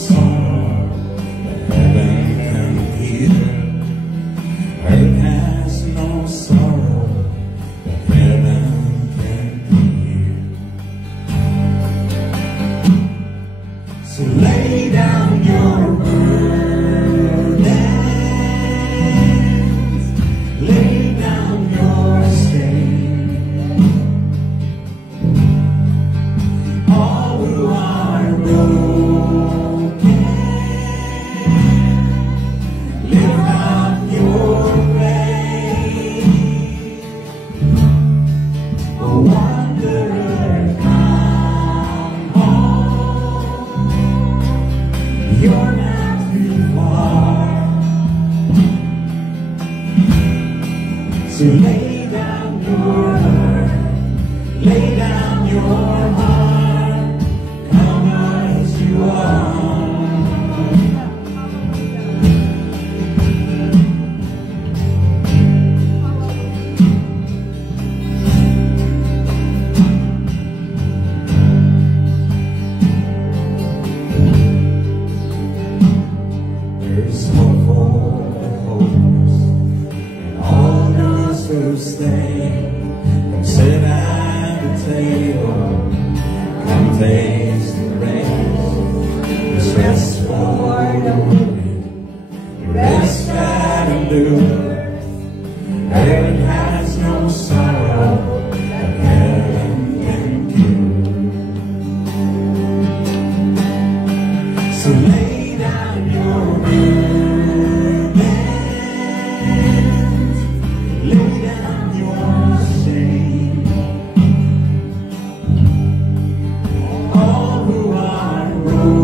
sorrow that heaven can heal. Earth has no sorrow that heaven can heal. So lay down your burdens, lay down your shame. All who are broken, lift up your faith. Oh, wanderer, come home. You're not too far. So lay down your heart, lay down your heart, come as you are. There's hope for the hopeless and all those who stay. Come sit at the table, come taste the race. There's rest for the weary, rest that endures. Earth has no sorrow that heaven can cure. So lay down your burdens, lay down your shame. All who are broken,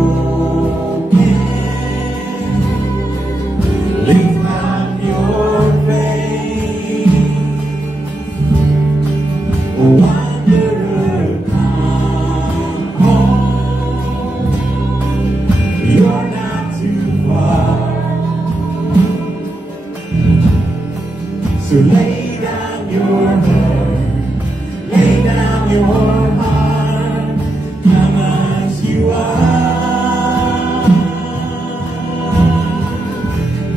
lift up your faith. Wanderer, come home. You're not too far. So lay down your heart, lay down your heart, come as you are,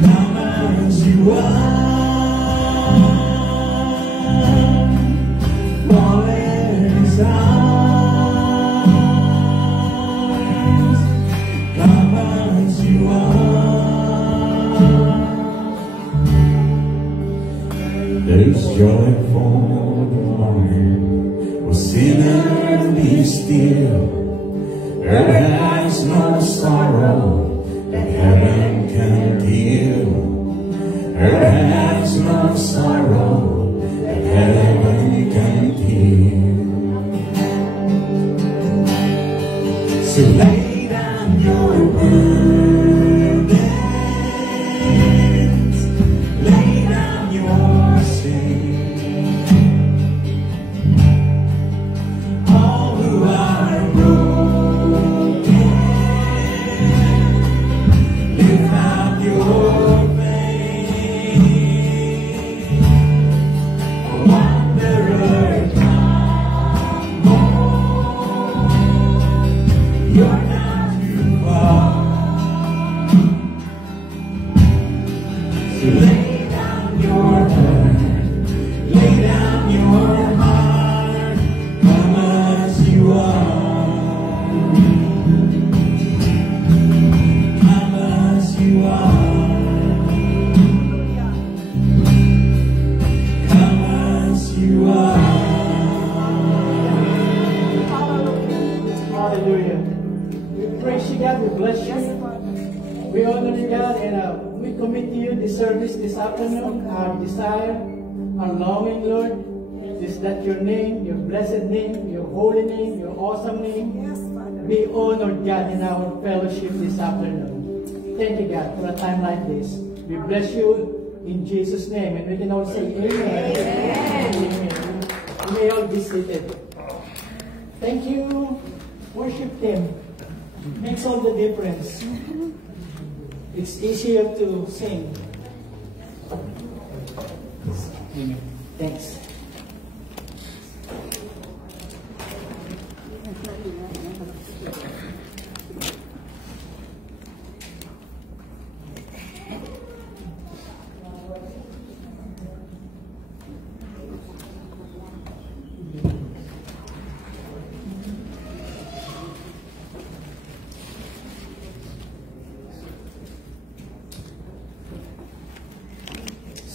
come as you are. Fall in His arms, come as you are. There's joy for the morning, oh sinner, be still. Earth has no sorrow that heaven can heal. Earth has no sorrow that heaven can heal. So lay down your burdens, lay down your shame. All who are broken, lift up your faith. Wanderer, come home. You're not too far. So lay down your heart, lay down your heart, come as you are, come as you are, come as you are. Hallelujah. We praise you, God. We bless you. We honor you, God, and we commit to you the service this afternoon. Our desire, our longing, Lord, is that your name, your blessed name, your holy name, your awesome name be honored, God, in our fellowship this afternoon. Thank you, God, for a time like this. We bless you in Jesus' name, and we can all say amen. Amen. You may all be seated. Thank you. Worship Him. Makes all the difference. It's easier to sing. Amen. Thanks.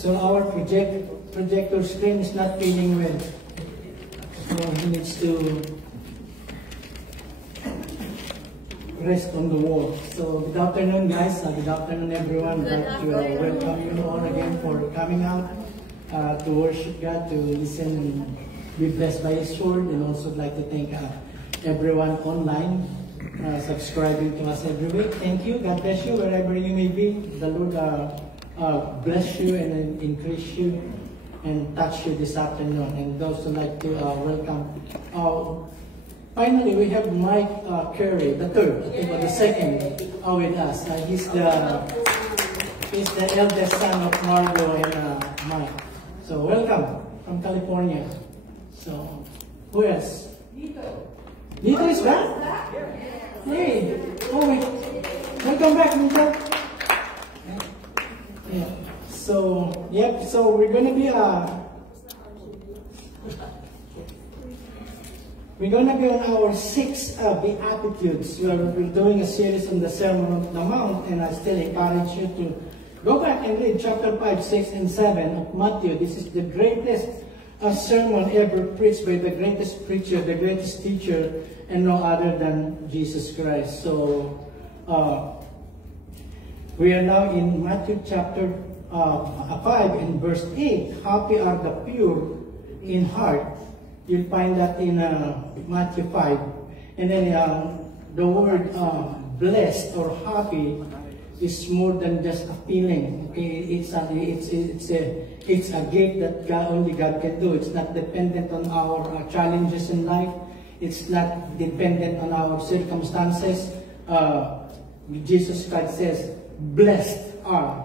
So our projector screen is not feeling well. So he needs to rest on the wall. So good afternoon, guys. Good afternoon, everyone. But welcome you all again for coming out to worship God, to listen and be blessed by His word. And also like to thank everyone online subscribing to us every week. Thank you. God bless you wherever you may be. The Lord bless you and increase you and touch you this afternoon. And those who like to welcome. Finally, we have Mike Curry, the third, or the second, with us. He's the eldest son of Margo and Mike. So welcome from California. So who else? Nito is back? Hey, welcome back, Nito. Yeah. So, yep, so we're going to be on our 6 Beatitudes. We're doing a series on the Sermon on the Mount, and I still encourage you to go back and read chapter 5, 6, and 7 of Matthew. This is the greatest sermon ever preached by the greatest preacher, the greatest teacher, and no other than Jesus Christ. So, we are now in Matthew chapter 5 and verse 8. Happy are the pure in heart. You'll find that in Matthew 5. And then the word blessed or happy is more than just a feeling. Okay? It's a gift that only God can do. It's not dependent on our challenges in life. It's not dependent on our circumstances. Jesus Christ says, blessed are.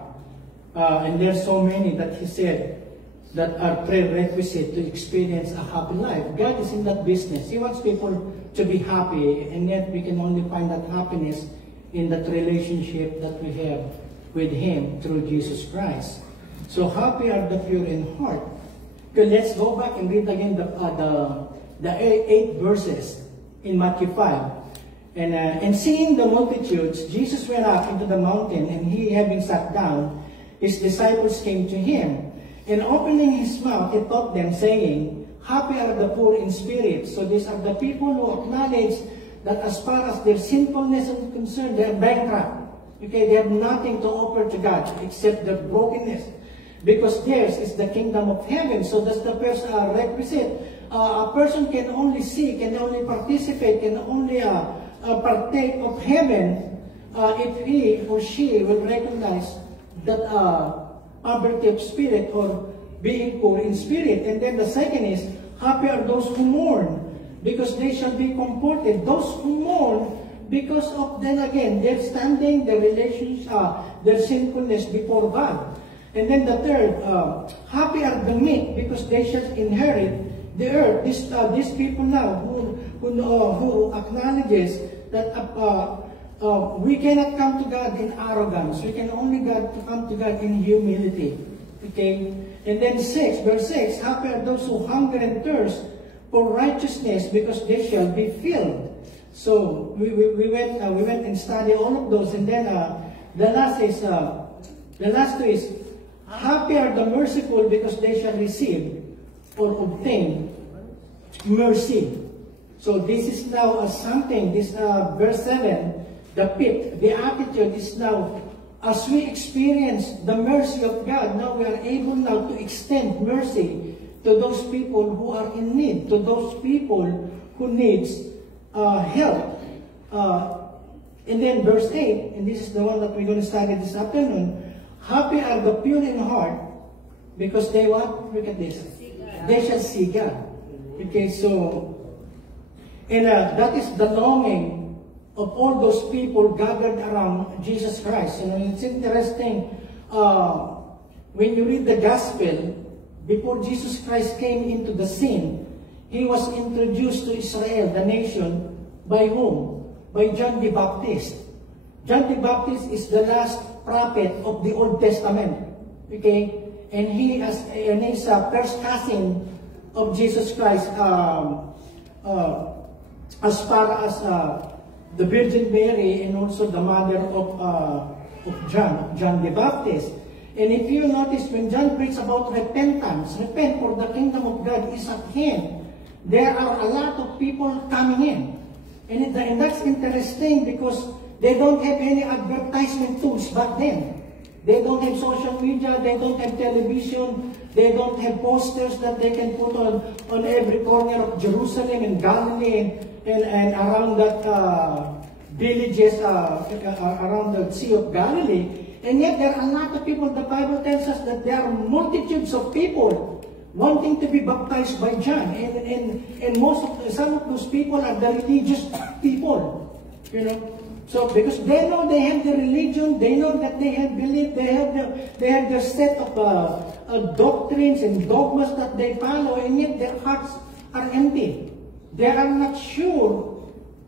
And there's so many that He said that are prerequisite to experience a happy life. God is in that business. He wants people to be happy, and yet we can only find that happiness in that relationship that we have with Him through Jesus Christ. So happy are the pure in heart. Okay, let's go back and read again the 8 verses in Matthew 5. And seeing the multitudes, Jesus went up into the mountain, and He, having sat down, His disciples came to Him. And opening His mouth, He taught them, saying, happy are the poor in spirit. So these are the people who acknowledge that as far as their sinfulness is concerned, they are bankrupt. Okay, they have nothing to offer to God except their brokenness. Because theirs is the kingdom of heaven. So that's the first requisite. A person can only see, can only participate, can only partake of heaven if he or she will recognize that poverty of spirit or being poor in spirit. And then the second is, happy are those who mourn, because they shall be comforted. Those who mourn because of, then again, their standing, their relations, their sinfulness before God. And then the third, happy are the meek, because they shall inherit the earth. These people now who acknowledges that we cannot come to God in arrogance. We can only come to God in humility. Okay? And then verse 6, happy are those who hunger and thirst for righteousness, because they shall be filled. So we went and studied all of those. And then the last two is, happy are the merciful, because they shall receive or obtain mercy. So this is now something, this verse 7, the attitude is now, as we experience the mercy of God, now we are able now to extend mercy to those people who are in need, to those people who needs help. And then verse 8, and this is the one that we're going to study this afternoon, happy are the pure in heart, because they what? Look at this. They shall see God. Okay, so, and that is the longing of all those people gathered around Jesus Christ. You know, it's interesting, when you read the gospel, before Jesus Christ came into the scene, He was introduced to Israel, the nation, by whom? By John the Baptist. John the Baptist is the last prophet of the Old Testament. Okay? And he is a first cousin of Jesus Christ, as far as the Virgin Mary, and also the mother of John the Baptist. And if you notice, when John preached about repentance, repent for the kingdom of God is at hand, there are a lot of people coming in. And that's interesting because they don't have any advertisement tools back then. They don't have social media, they don't have television, they don't have posters that they can put on every corner of Jerusalem and Galilee and around that villages around the Sea of Galilee. And yet there are a lot of people. The Bible tells us that there are multitudes of people wanting to be baptized by John. And some of those people are the religious people. You know. So because they know they have the religion, they know that they have belief, they have their set of doctrines and dogmas that they follow, and yet their hearts are empty. They are not sure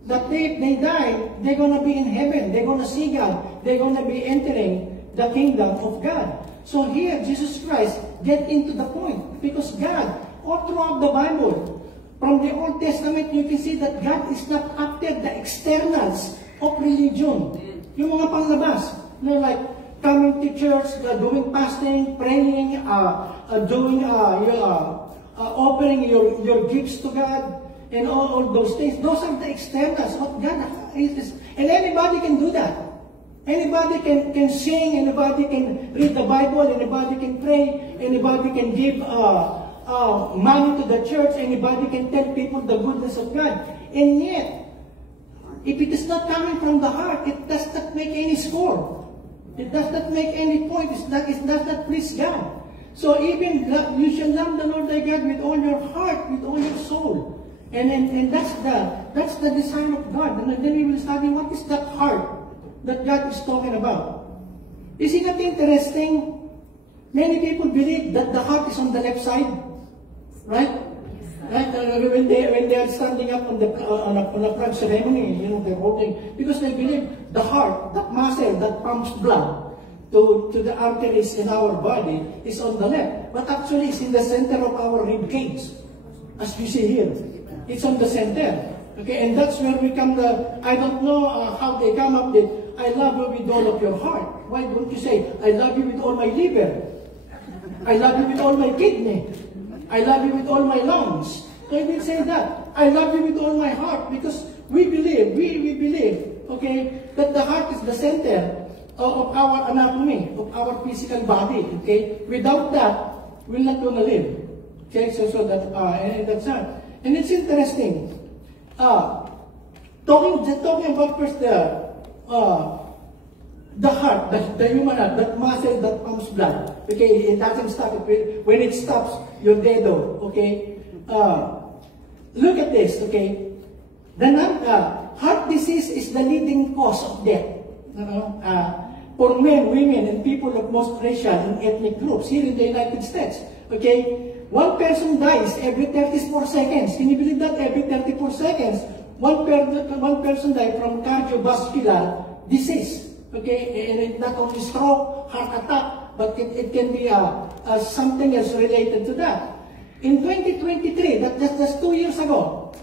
that if they die, they're going to be in heaven, they're going to see God, they're going to be entering the kingdom of God. So here, Jesus Christ get into the point, because God, all throughout the Bible, from the Old Testament, you can see that God is not after the externals of religion. Yung mga panglabas, like coming to church, doing fasting, praying, offering your gifts to God, and all those things. Those are the externals. What God is. And anybody can do that. Anybody can sing, anybody can read the Bible, anybody can pray, anybody can give money to the church, anybody can tell people the goodness of God. And yet, if it is not coming from the heart, it does not make any score. It does not make any point. It does not please God. So even you shall love the Lord thy God with all your heart, with all your soul. And that's the design of God. And then we will study what is that heart that God is talking about. Is it not interesting? Many people believe that the heart is on the left side, right? Right? When they are standing up on a flag ceremony, you know, they're holding, because they believe the heart, that muscle that pumps blood to the arteries in our body is on the left. But actually it's in the center of our rib cage, as you see here. It's on the center. Okay, and that's where we come I don't know how they come up with, I love you with all of your heart. Why don't you say, I love you with all my liver? I love you with all my kidney. I love you with all my lungs. They will say that. I love you with all my heart, because we believe, okay, that the heart is the center of our anatomy, of our physical body, okay? Without that, we're not going to live. Okay, so that's that. And it's interesting. Talking about first the heart, the human heart, that muscle that pumps blood. Okay, it doesn't stop. When it stops, you're dead. Okay. Look at this. Okay, heart disease is the leading cause of death. For men, women, and people of most racial and ethnic groups here in the United States. Okay, one person dies every 34 seconds. Can you believe that? Every 34 seconds, one person dies from cardiovascular disease. Okay, and it not only stroke, heart attack, but it can be something else related to that. In 2023, that's just 2 years ago,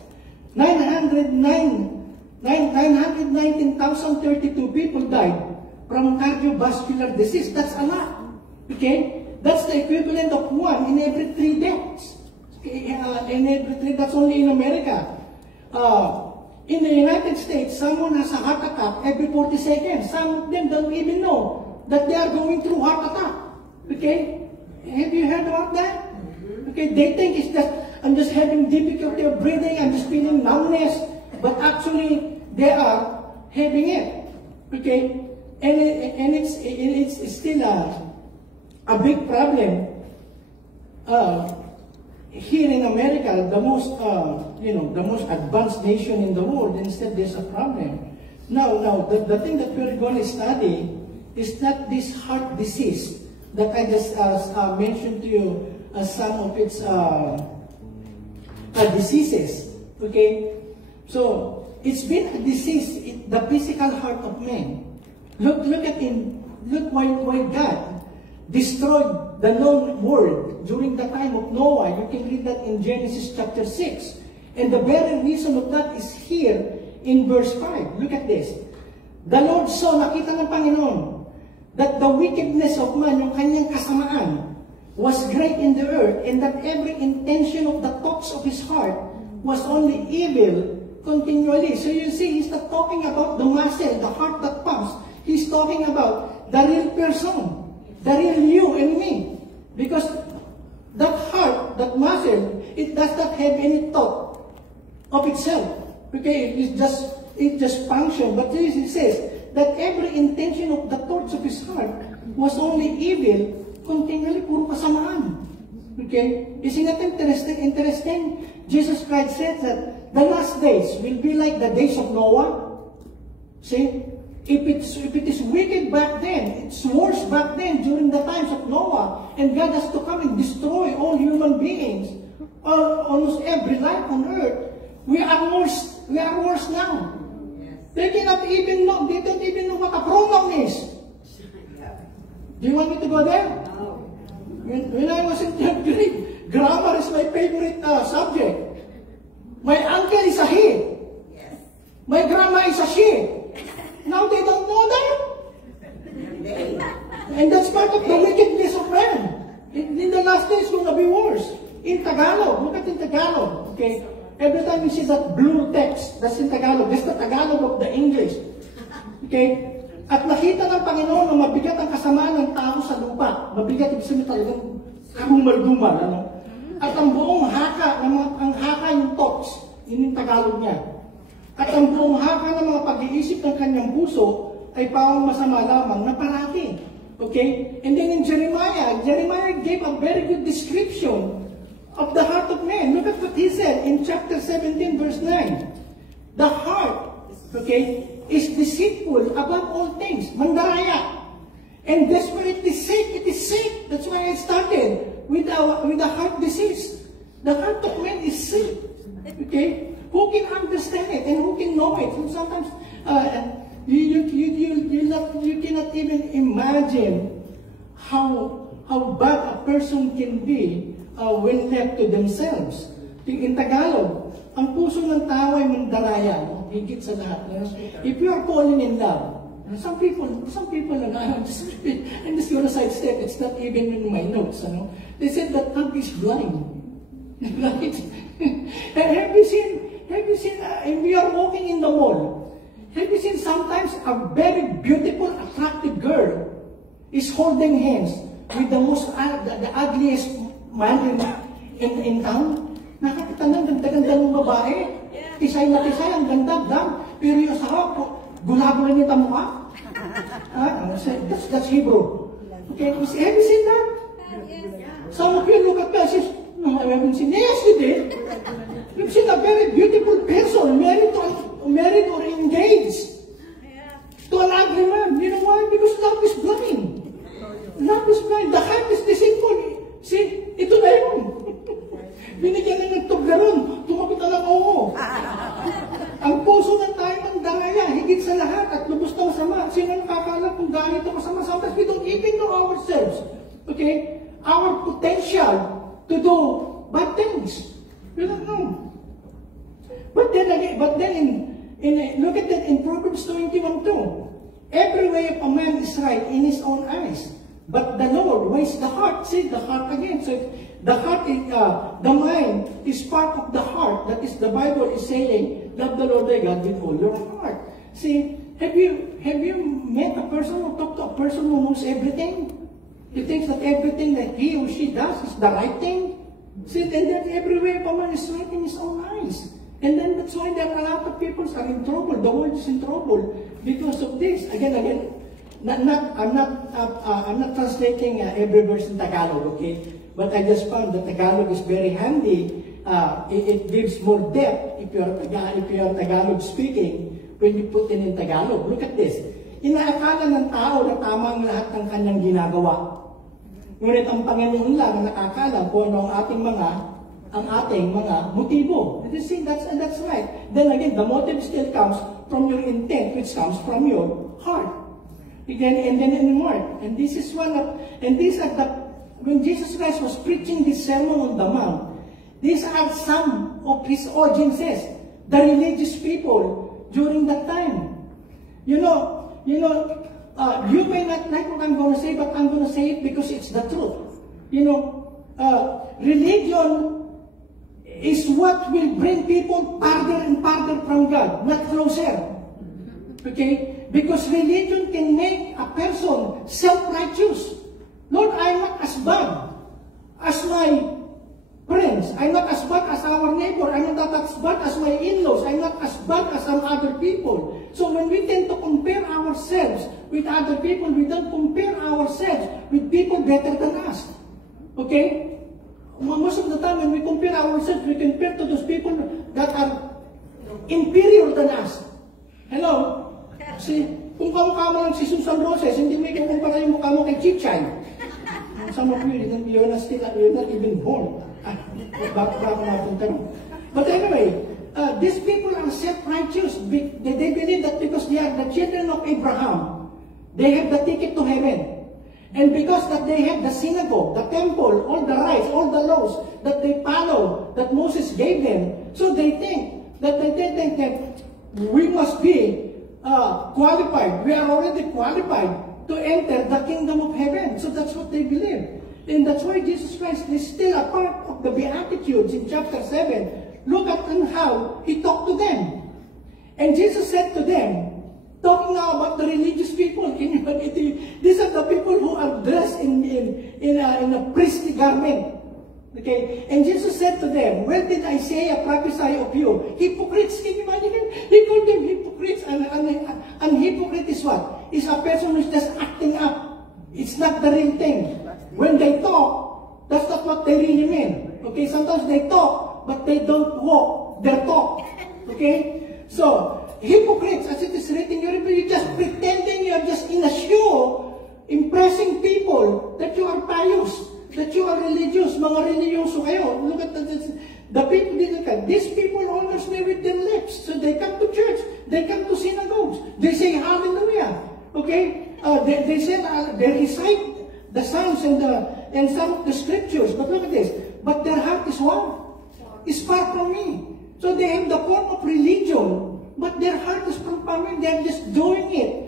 919,032 people died from cardiovascular disease. That's a lot. Okay, that's the equivalent of 1 in every 3 deaths. Okay, in every 3, that's only in America. In the United States, someone has a heart attack every 40 seconds. Some of them don't even know that they are going through heart attack. Okay? Have you heard about that? Okay, they think it's just, I'm just having difficulty of breathing, I'm just feeling numbness, but actually, they are having it. Okay? And it's still a big problem. Here in America, the most advanced nation in the world, instead there's a problem. Now, the thing that we're going to study is not this heart disease that I just mentioned to you some of its diseases. Okay, so it's been a disease in the physical heart of man. Look why God destroyed the known world during the time of Noah. You can read that in Genesis chapter 6. And the very reason of that is here in verse 5. Look at this. The Lord saw, nakita ng Panginoon, that the wickedness of man, yung kanyang kasamaan, was great in the earth, and that every intention of the thoughts of his heart was only evil continually. So you see, he's not talking about the muscle, the heart that pumps. He's talking about the real person, the real you and me. Because that heart, that muscle, it does not have any thought of itself. Okay, it just functions. But this it says that every intention of the thoughts of his heart was only evil, continually puro kasamaan. Okay, isn't that interesting? Jesus Christ said that the last days will be like the days of Noah. See, if it is wicked back then, it's worse back then during the times of Noah, and God has to come and destroy all human beings, almost every life on earth. We are worse now. They cannot even know, they don't even know what a pronoun is. Do you want me to go there? When I was in third grade, grammar is my favorite subject. My uncle is a he. My grandma is a she. Now they don't know that. And that's part of the wickedness of man. In the last days, it's going to be worse. In Tagalog, look at in Tagalog. Okay, every time you see that blue text, that's in Tagalog. That's the Tagalog of the English. Okay, at nakita ng Panginoon na mabigat ang kasamaan ng tao sa lupa. Mabigat, ibig sabihin talagang karumal-dumal. Ano? At ang buong haka, ang haka yung thoughts, yun yung Tagalog niya. At ang buong haka ng mga pag-iisip ng kanyang puso ay pawang masama lamang na parati. Okay? And then in Jeremiah gave a very good description of the heart of man. Look at what he said in chapter 17, verse 9. The heart, okay, is deceitful above all things. Mandaraya. And desperately sick. It is sick. That's why I started with the heart disease. The heart of man is sick. Okay? Who can understand it and who can know it? And sometimes you cannot even imagine how bad a person can be when left to themselves. In Tagalog, ang puso ng tao ay mandaraya, no? Higit sa lahat. No? If you are falling in love, some people, I'm just going to sidestep. It's not even in my notes. Ano? They said that love is blind. Right? Have you seen? And we are walking in the mall. Have you seen sometimes a very beautiful, attractive girl is holding hands with the ugliest man in town? Nakakita ng ganda-ganda ng babae. Tisay na tisay, ang ganda. Pero yung sarap, gulabo rin yung mukha. That's Hebrew. Okay, have you seen that? Some of you look at me and say, no, I haven't seen. Yes, you did. You've seen a very beautiful person, married or engaged to an ugly man. You know why? Because love is blind. Love is blind. The heart is deceitful. See, ito na yun. Binigyan na ng tuglaron, tumapit na ng oo. Ang puso ng tayo ng daraya, higit sa lahat, at lubos ng masama. Sino nakakala kung galit o masama? Sometimes we don't even know ourselves. Okay? Our potential to do bad things. We don't know. But then look at that in Proverbs 21:2. Every way of a man is right in his own eyes, but the Lord weighs the heart. See, the heart again. So the heart is, the mind is part of the heart. That is, the Bible is saying, love the Lord thy God with all your heart. See, have you met a person or talked to a person who knows everything? He thinks that everything that he or she does is the right thing. See, and that every way of a man is right in his own eyes. And then that's why there are a lot of people are in trouble. The world is in trouble because of this. Again, I'm not translating every verse in Tagalog, okay? But I just found that Tagalog is very handy. It gives more depth if you're Tagalog speaking when you put it in Tagalog. Look at this. Inaakala ng tao na tama ang lahat ng kanyang ginagawa. Ngunit ang Panginoon lang ang nakakala kung ano ang ating mga motibo. You see, that's right. Then again, the motive still comes from your intent, which comes from your heart. Again, and then in the heart. And this is when Jesus Christ was preaching this Sermon on the Mount, these are some of his audiences, the religious people during that time. You know, You may not like what I'm going to say, but I'm going to say it because it's the truth. You know, religion is what will bring people farther and farther from God, not closer. Okay? Because religion can make a person self-righteous. Lord, I'm not as bad as my friends. I'm not as bad as our neighbor. I'm not as bad as my in-laws. I'm not as bad as some other people. So when we tend to compare ourselves with other people, we don't compare ourselves with people better than us. Okay? Most of the time when we compare ourselves, we compare to those people that are inferior than us. Hello? See, kung kamukha mo lang si Susan Roses, hindi mo ikukumpara yung mukha mo kay Chichay. Some of you, you're not even born. But anyway, these people are self-righteous. They believe that because they are the children of Abraham, they have the ticket to heaven. And because that they have the synagogue, the temple, all the rights, all the laws that they follow, that Moses gave them, so they think that we must be qualified. We are already qualified to enter the kingdom of heaven. So that's what they believe. And that's why Jesus Christ is still a part of the Beatitudes in chapter 7. Look at how he talked to them. And Jesus said to them, talking now about the religious people, these are the people who are dressed in a priestly garment. Okay? And Jesus said to them, well did Isaiah prophesy of you? Hypocrites, can you imagine him? He called them hypocrites. And hypocrite is what? Is a person who's just acting up. It's not the real thing. When they talk, that's not what they really mean. Okay? Sometimes they talk, but they don't walk their talk. Okay? So, hypocrites, as it is written, you're just pretending, you're just in a show, impressing people that you are pious, that you are religious, mga religyoso kayo. Look at the people, these people honors me with their lips. So they come to church, they come to synagogues, they say hallelujah. Okay? They say, they recite the Psalms and some of the scriptures. But look at this. But their heart is what? Is far from me. So they have the form of religion, but their heart is from me. They're just doing it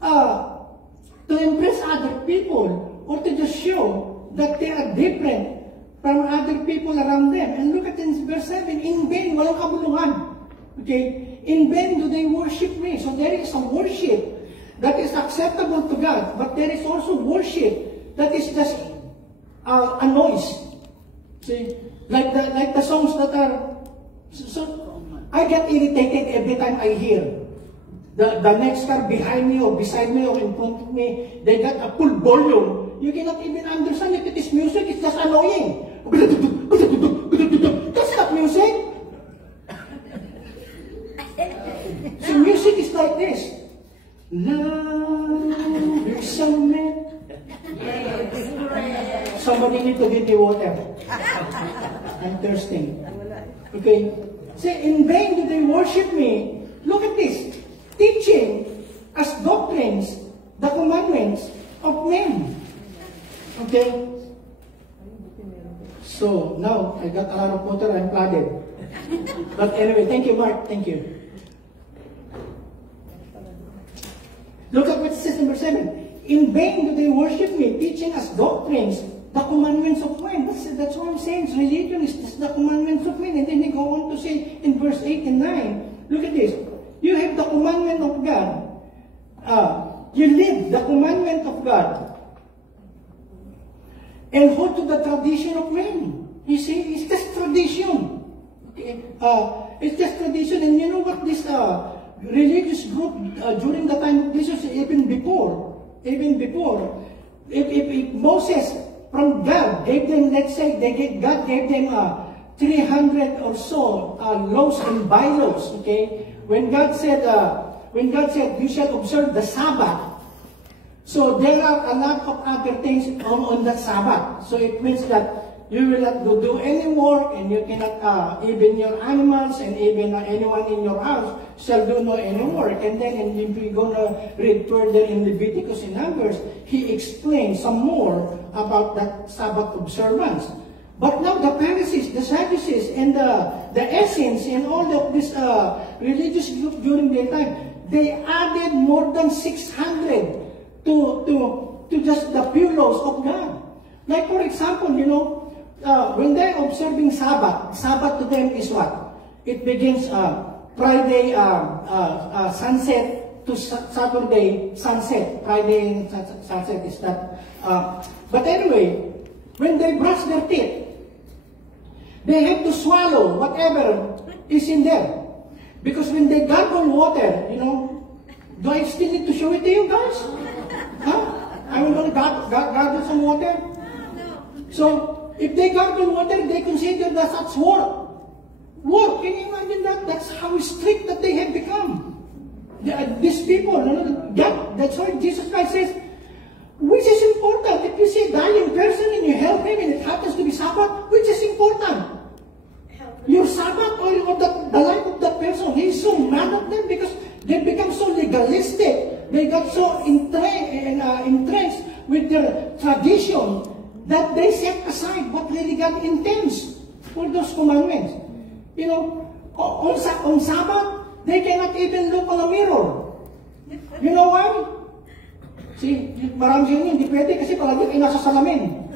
to impress other people or to just show that they are different from other people around them. And look at in verse 7, in vain, walang kabuluhan. Okay? In vain do they worship me. So there is some worship that is acceptable to God, but there is also worship that is just a noise. See? Like the songs that are... So, I get irritated every time I hear the next car behind me or beside me or in front of me, they got a full volume. You cannot even understand if it is music, it's just annoying. That's not music. So music is like this. Love is something. Somebody need to give me water. I'm thirsty. Okay. Say, in vain do they worship me. Look at this. Teaching as doctrines the commandments of men. Okay? So, now, I got a lot of water, I'm flooded. But anyway, thank you, Mark. Thank you. Look at what it says in verse 7. In vain do they worship me, teaching as doctrines the commandments of men. That's what I'm saying. So religion is just the commandments of men. And then they go on to say in verse 8 and 9, look at this. You have the commandment of God. You live the commandment of God. And hold to the tradition of men. You see, it's just tradition. Okay? It's just tradition. And you know what this religious group during the time of Jesus, even before, if Moses from God gave them, let's say, God gave them 300 or so laws and bylaws. Okay, when God said you shall observe the Sabbath. So there are a lot of other things on that Sabbath. So it means that you will not go do any work, and you cannot, even your animals and even anyone in your house shall do no any work. And then, and if we're going to read further in Leviticus and Numbers, he explains some more about that Sabbath observance. But now the Pharisees, the Sadducees, and the Essenes, and all of this religious group during their time, they added more than 600 to just the pure laws of God. Like for example, when they're observing Sabbath to them is what? It begins Friday sunset to Saturday sunset. Friday sunset is that. But anyway, when they brush their teeth, they have to swallow whatever is in there. Because when they gargle water, do I still need to show it to you guys? Huh? I'm going to gargle some water. So, if they gargle water, they consider that that's work. Work, can you imagine that? That's how strict that they have become. These people, that's why Jesus Christ says, which is important? If you see a dying person and you help him and it happens to be Sabbath, which is important? Your Sabbath or the life of that person? He's so mad at them because they become so legalistic. They got so entrenched with their tradition that they set aside what really God intends for those commandments. On Sabbath, they cannot even look on a mirror. You know why? See, marami siya hindi pwede kasi palagi kayo nasa salamin.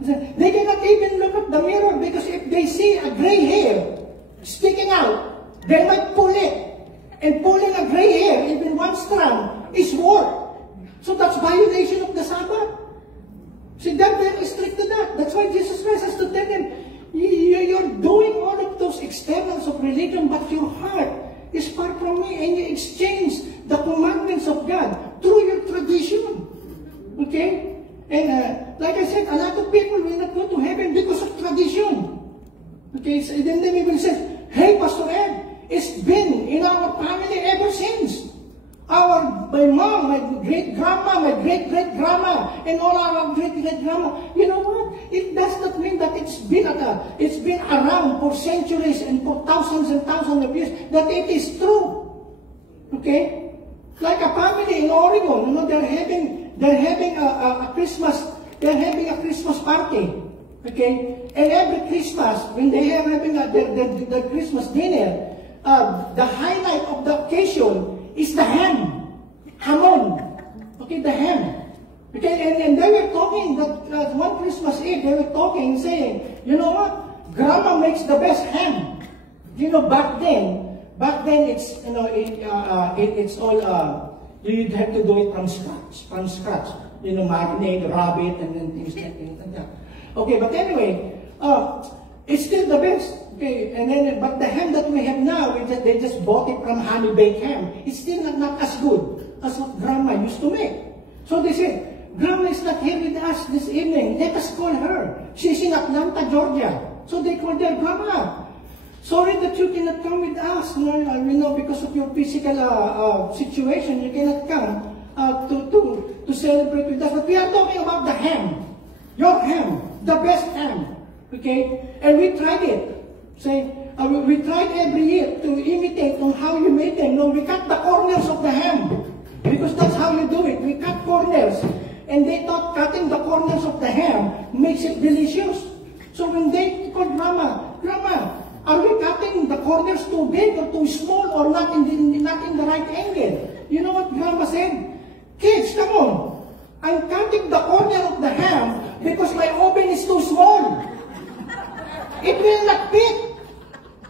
They cannot even look at the mirror because if they see a gray hair sticking out, they might pull it. And pulling a gray hair, even one strand, is work. So that's violation of the Sabbath. See, they're very strict to that. That's why Jesus Christ has to tell them, you're doing all of those externals of religion, but your heart is far from me, and you exchange the commandments of God through your tradition. Okay? And like I said, a lot of people will not go to heaven because of tradition. Okay? So then they will say, hey, Pastor Ed, it's been in our family ever since. My mom, my great-grandma, my great-great-grandma, and all our great-great-grandma. You know what? It does not mean that it's been around for centuries and for thousands and thousands of years that it is true. Okay? Like a family in Oregon, they're having a Christmas party. Okay? And every Christmas, when they are having their Christmas dinner, the highlight of the occasion is the ham. Hamon. Okay, the ham. Okay, and they were talking that one Christmas Eve, they were talking, saying, you know what? Grandma makes the best ham. Back then it's, it's all, you'd have to do it from scratch. Marinate, rabbit, and then things like that. Okay, but anyway, it's still the best. Okay, but the ham that we have now, they just bought it from honey baked ham. It's still not as good as what Grandma used to make. So they said, Grandma is not here with us this evening. Let us call her. She's in Atlanta, Georgia. So they called her, Grandma, sorry that you cannot come with us. Because of your physical situation, you cannot come to celebrate with us. But we are talking about the ham. Your ham. The best ham. Okay? And we tried it. We tried every year to imitate on how you made them. No, we cut the corners of the ham. Because that's how you do it. We cut corners. And they thought cutting the corners of the ham makes it delicious. So when they called Grandma, are we cutting the corners too big or too small or not in the right angle? You know what Grandma said? Kids, come on. I'm cutting the corner of the ham because my oven is too small. It will not fit.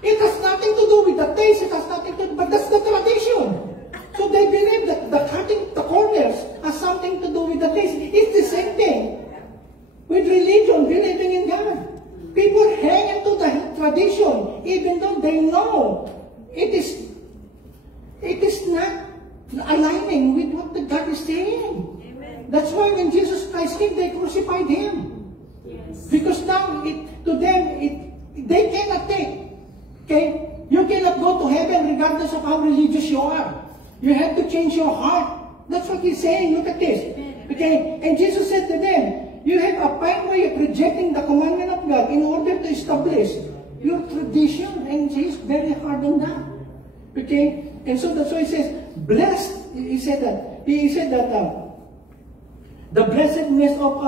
It has nothing to do with the taste. It has nothing to do, but that's the tradition. So they believe that the cutting the corners has something to do with the taste. It's the same thing with religion, believing in God. People hang into the tradition even though they know it is not aligning with what the God is saying. Amen. That's why when Jesus Christ came, they crucified Him. Yes. Because now, they cannot take. Okay? You cannot go to heaven regardless of how religious you are. You have to change your heart. That's what He's saying. Look at this. Okay? And Jesus said to them, you have a fine way of rejecting the commandment of God in order to establish your tradition. And He's very hard on that. Okay? And so that's why He says, blessed. He said that the blessedness of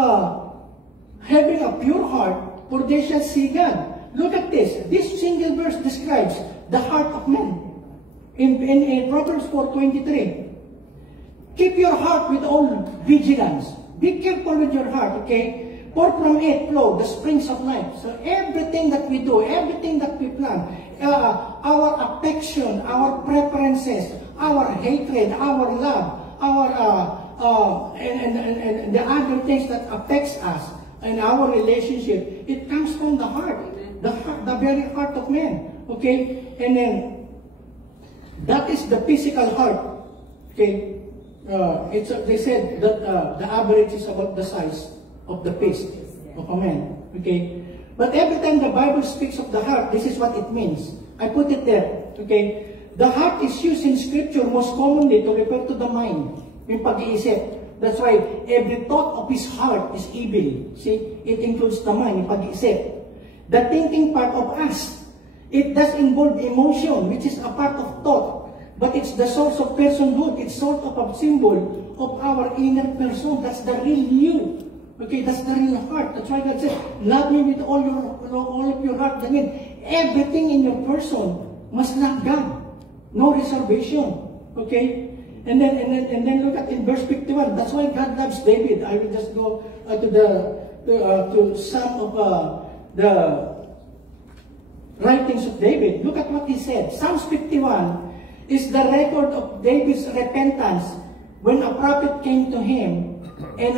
having a pure heart, for they shall see God. Look at this. This single verse describes the heart of man. In Proverbs 4:23. keep your heart with all vigilance. Be careful with your heart, okay? For from it flow the springs of life. So everything that we do, everything that we plan, our affection, our preferences, our hatred, our love, our and the other things that affects us and our relationship, it comes from the heart, the very heart of man. Okay, and then that is the physical heart. Okay. They said that the average is about the size of the fist of a man. Okay, but every time the Bible speaks of the heart, this is what it means. I put it there. Okay, the heart is used in Scripture most commonly to refer to the mind, yung pag-iisip. That's why every thought of his heart is evil. See, it includes the mind, yung pag-iisip. The thinking part of us, it does involve emotion, which is a part of thought. But it's the source of personhood. It's sort of a symbol of our inner person. That's the real you. Okay, that's the real heart. That's why God said, love me with all of your heart. I mean, everything in your person must love God. No reservation. Okay? And then look at in verse 51. That's why God loves David. I will just go to some of the writings of David. Look at what he said. Psalms 51 is the record of David's repentance when a prophet came to him and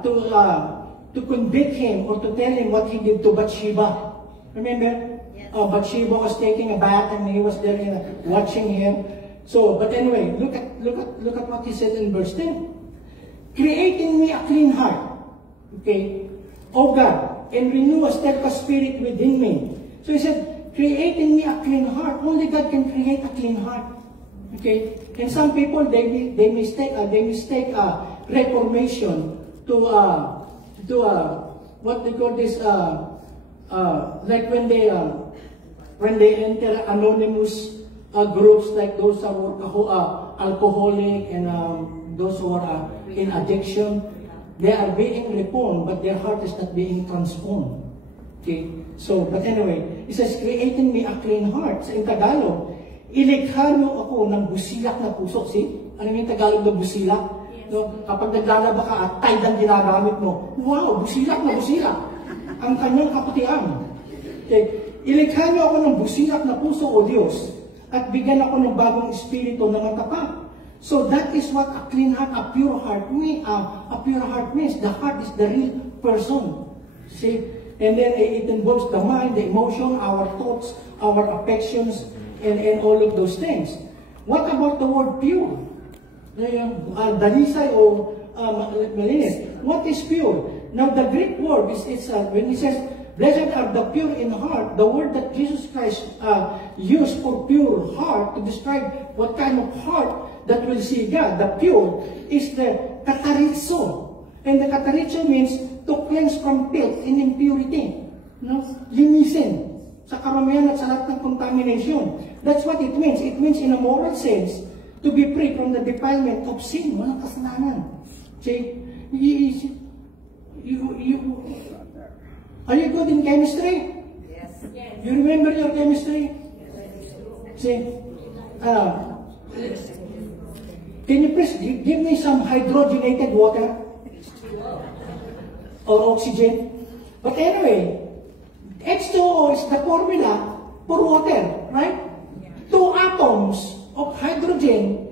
to convict him or to tell him what he did to Bathsheba. Remember? Yes. Bathsheba was taking a bath and he was there watching him. So, but anyway, look at what he said in verse 10. Create in me a clean heart, okay, O God, and renew a steadfast spirit within me. So he said, create in me a clean heart. Only God can create a clean heart. Okay, and some people they mistake reformation to what they call this like when they enter anonymous groups like those who are alcoholic and those who are in addiction, they are being reformed, but their heart is not being transformed. Okay, so but anyway, it says, create in me a clean heart. So in Tagalog, ilikha niyo ako ng busilak na puso. See? Ano yung Tagalog na busilak? Yes. No? Kapag naglalaba ka at tide ang ginagamit mo, wow, busilak na busilak. Ang kanyang kaputian. Okay. Ilikha niyo ako ng busilak na puso, O Diyos, at bigyan ako ng bagong espiritu na matapat. So that is what a clean heart, a pure heart means. The heart is the real person. See? And then it involves the mind, the emotion, our thoughts, our affections, and all of those things. What about the word pure? Dalisay o malinis. What is pure? Now the Greek word is when it says, blessed are the pure in heart, the word that Jesus Christ used for pure heart to describe what kind of heart that will see God. The pure is the katarizo. And the katarizo means to cleanse from filth and impurity. No? Linisin. Sa karamihan at sa lahat ng contamination. That's what it means. It means in a moral sense, to be free from the defilement of sin. Walang kasalanan. See, are you good in chemistry? Yes. You remember your chemistry? See, can you please give me some hydrogenated water? Or oxygen? But anyway, H2O is the formula for water, right? 2 atoms of hydrogen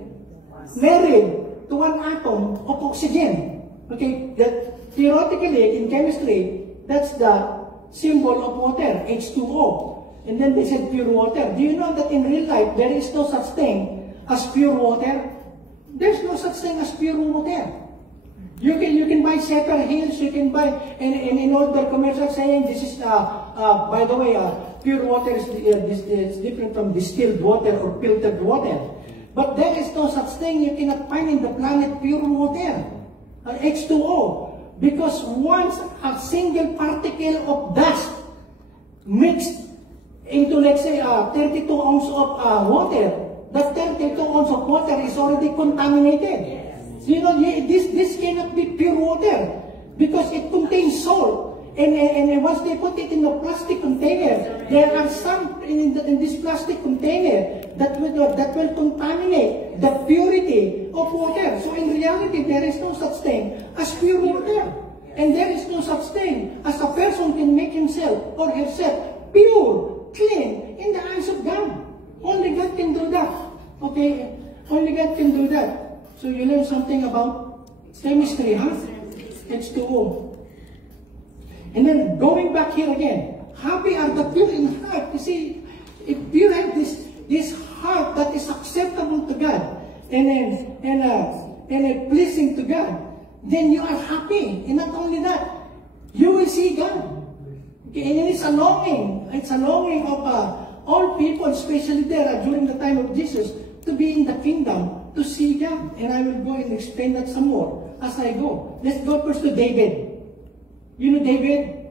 married to 1 atom of oxygen. Okay, that theoretically in chemistry, that's the symbol of water, H2O. And then they said pure water. Do you know that in real life, there is no such thing as pure water? There's no such thing as pure water. You can buy Setter Hills, you can buy, and in all the commercial saying, this is, by the way, pure water is different from distilled water or filtered water. But there is no such thing you cannot find in the planet pure water, H2O. Because once a single particle of dust mixed into, let's say, 32 ounces of water, that 32 ounces of water is already contaminated. You know, this cannot be pure water because it contains salt And once they put it in a plastic container, there are some in this plastic container that will contaminate the purity of water. So in reality, there is no such thing as pure water. And there is no such thing as a person can make himself or herself pure, clean in the eyes of God. Only God can do that. Okay? Only God can do that. So you learn something about chemistry, huh? H2O. And then going back here again, happy are the pure in heart. You see, if you have this heart that is acceptable to God and pleasing to God, then you are happy. And not only that, you will see God. Okay, and it's a longing. It's a longing of all people, especially there during the time of Jesus, to be in the kingdom, to see God. And I will go and explain that some more as I go. Let's go first to David. You know David?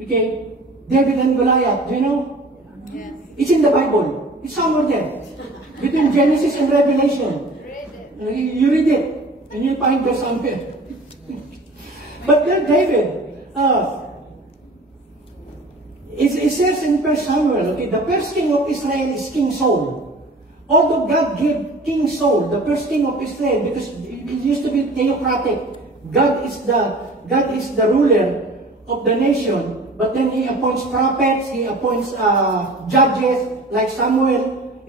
Okay. David and Goliath. Do you know? Yes. It's in the Bible. It's somewhere there. Between Genesis and Revelation. You read it. And you'll find there somewhere. But there David. It says in 1 Samuel, okay, the first king of Israel is King Saul. Although God gave King Saul, the first king of Israel, because it used to be theocratic. God is the ruler of the nation, but then He appoints prophets, He appoints judges, like Samuel,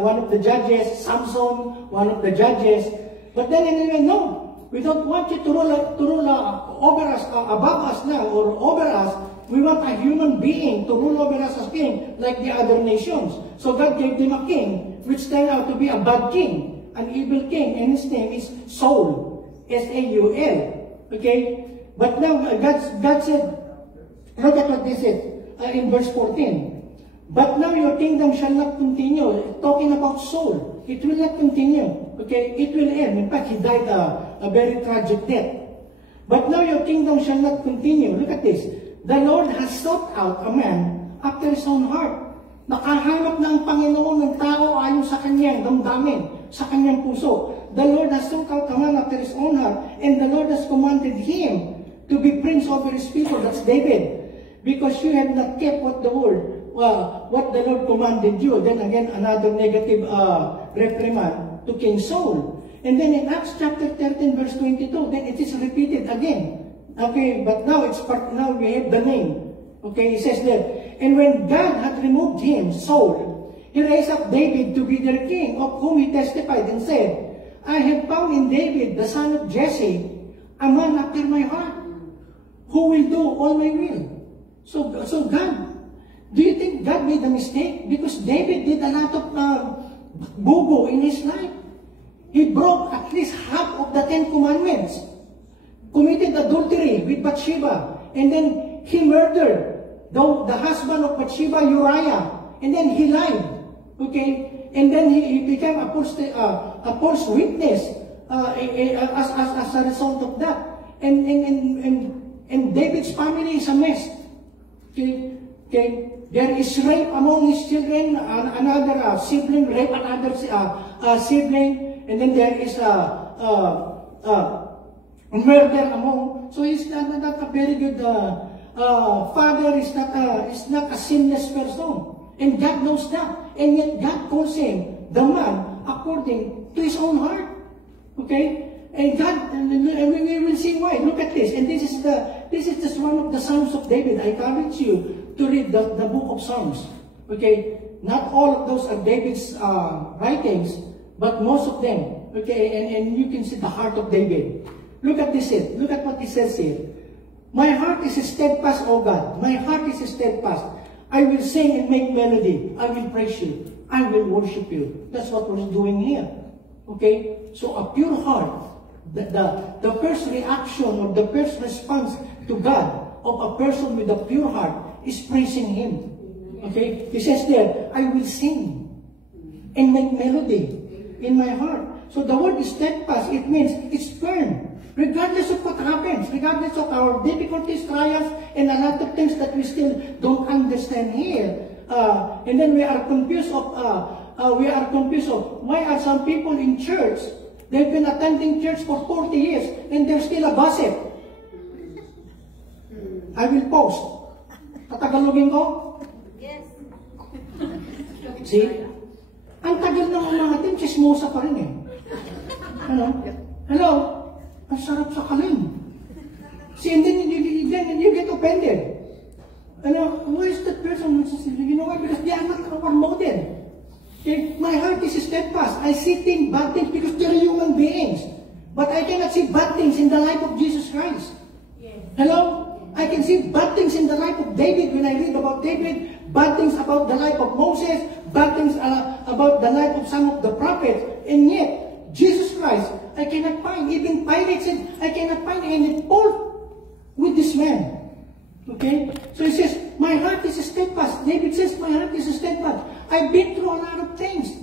one of the judges, Samson, one of the judges. But then anyway, no, we don't want you to rule over us, above us now, or over us. We want a human being to rule over us as king, like the other nations. So God gave them a king, which turned out to be a bad king, an evil king, and his name is Saul, S-A-U-L. Okay? But now, God said, look at what this said in verse 14. But now your kingdom shall not continue. Talking about Saul. It will not continue. Okay? It will end. In fact, he died a very tragic death. But now your kingdom shall not continue. Look at this. The Lord has sought out a man after His own heart. Nakahanap na ang Panginoon ng tao ayon sa kanyang damdamin, sa kanyang puso. The Lord has sought out a man after His own heart, and the Lord has commanded him to be prince over His people. That's David. Because you have not kept what the Lord commanded you. Then again, another negative reprimand to King Saul. And then in Acts chapter 13, verse 22, then it is repeated again. Okay, but now now we have the name. Okay, it says there, and when God had removed him, Saul, He raised up David to be their king, of whom He testified and said, I have found in David, the son of Jesse, a man after my heart, who will do all my will. So God, do you think God made a mistake? Because David did a lot of boo-boo in his life. He broke at least half of the 10 commandments. Committed adultery with Bathsheba, and then he murdered the husband of Bathsheba, Uriah, and then he lied, okay, and then he became a false witness as a result of that, and David's family is a mess, okay. There is rape among his children, another sibling rape another sibling, and then there is murder among. So he's not a very good father. Is not a sinless person, and God knows that. And yet God calls him the man according to His own heart. Okay, and God, and we will see why. Look at this, and this is just one of the Psalms of David. I encourage you to read the book of Psalms. Okay, not all of those are David's writings, but most of them. Okay, and you can see the heart of David. Look at this. Look at what he says here. My heart is steadfast, O God. My heart is steadfast. I will sing and make melody. I will praise you. I will worship you. That's what we're doing here. Okay? So a pure heart, the first reaction or the first response to God of a person with a pure heart is praising Him. Okay? He says there, I will sing and make melody in my heart. So the word is steadfast. It means it's firm. Regardless of what happens, regardless of our difficulties, trials, and a lot of things that we still don't understand here. And then we are confused of why are some people in church, they've been attending church for 40 years, and they're still a gossip. I will post. Tatagalogin ko? Yes. See? Ang tagal ng mga team, chismosa pa rin eh. Ano? Hello? Ang sarap sa kalim. See, and then you get offended. Ano? Who is that person? You know why? Because they are not our model. Okay? My heart is steadfast. I see bad things because they're human beings. But I cannot see bad things in the life of Jesus Christ. Yes. Hello? I can see bad things in the life of David when I read about David, bad things about the life of Moses, bad things about the life of some of the prophets. And yet, Jesus Christ, I cannot find, even Pilate said, I cannot find any fault with this man. Okay? So he says, my heart is steadfast. David says, my heart is steadfast. I've been through a lot of things.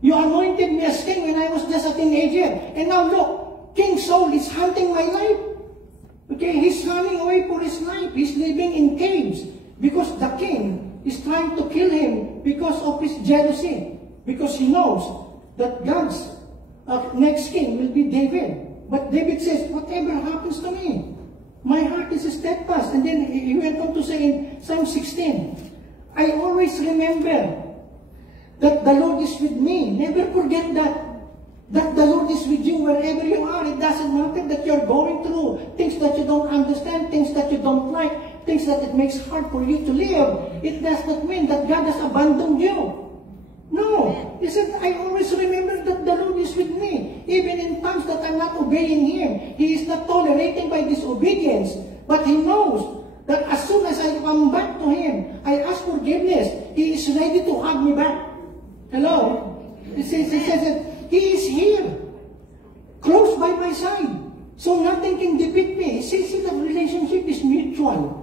You anointed me as king when I was just a teenager. And now look, King Saul is hunting my life. Okay, he's running away for his life. He's living in caves because the king is trying to kill him because of his jealousy. Because he knows that God's next king will be David. But David says, whatever happens to me, my heart is steadfast. And then he went on to say in Psalm 16, I always remember that the Lord is with me. Never forget that the Lord is with you wherever you are. It doesn't matter that you're going through things that you don't understand, things that you don't like, things that it makes hard for you to live. It does not mean that God has abandoned you. No. He said, I always remember that the Lord is with me. Even in times that I'm not obeying Him. He is not tolerating my disobedience. But He knows that as soon as I come back to Him, I ask forgiveness, He is ready to hug me back. Hello? He says that He is here, close by my side. So nothing can defeat me. See, the relationship is mutual.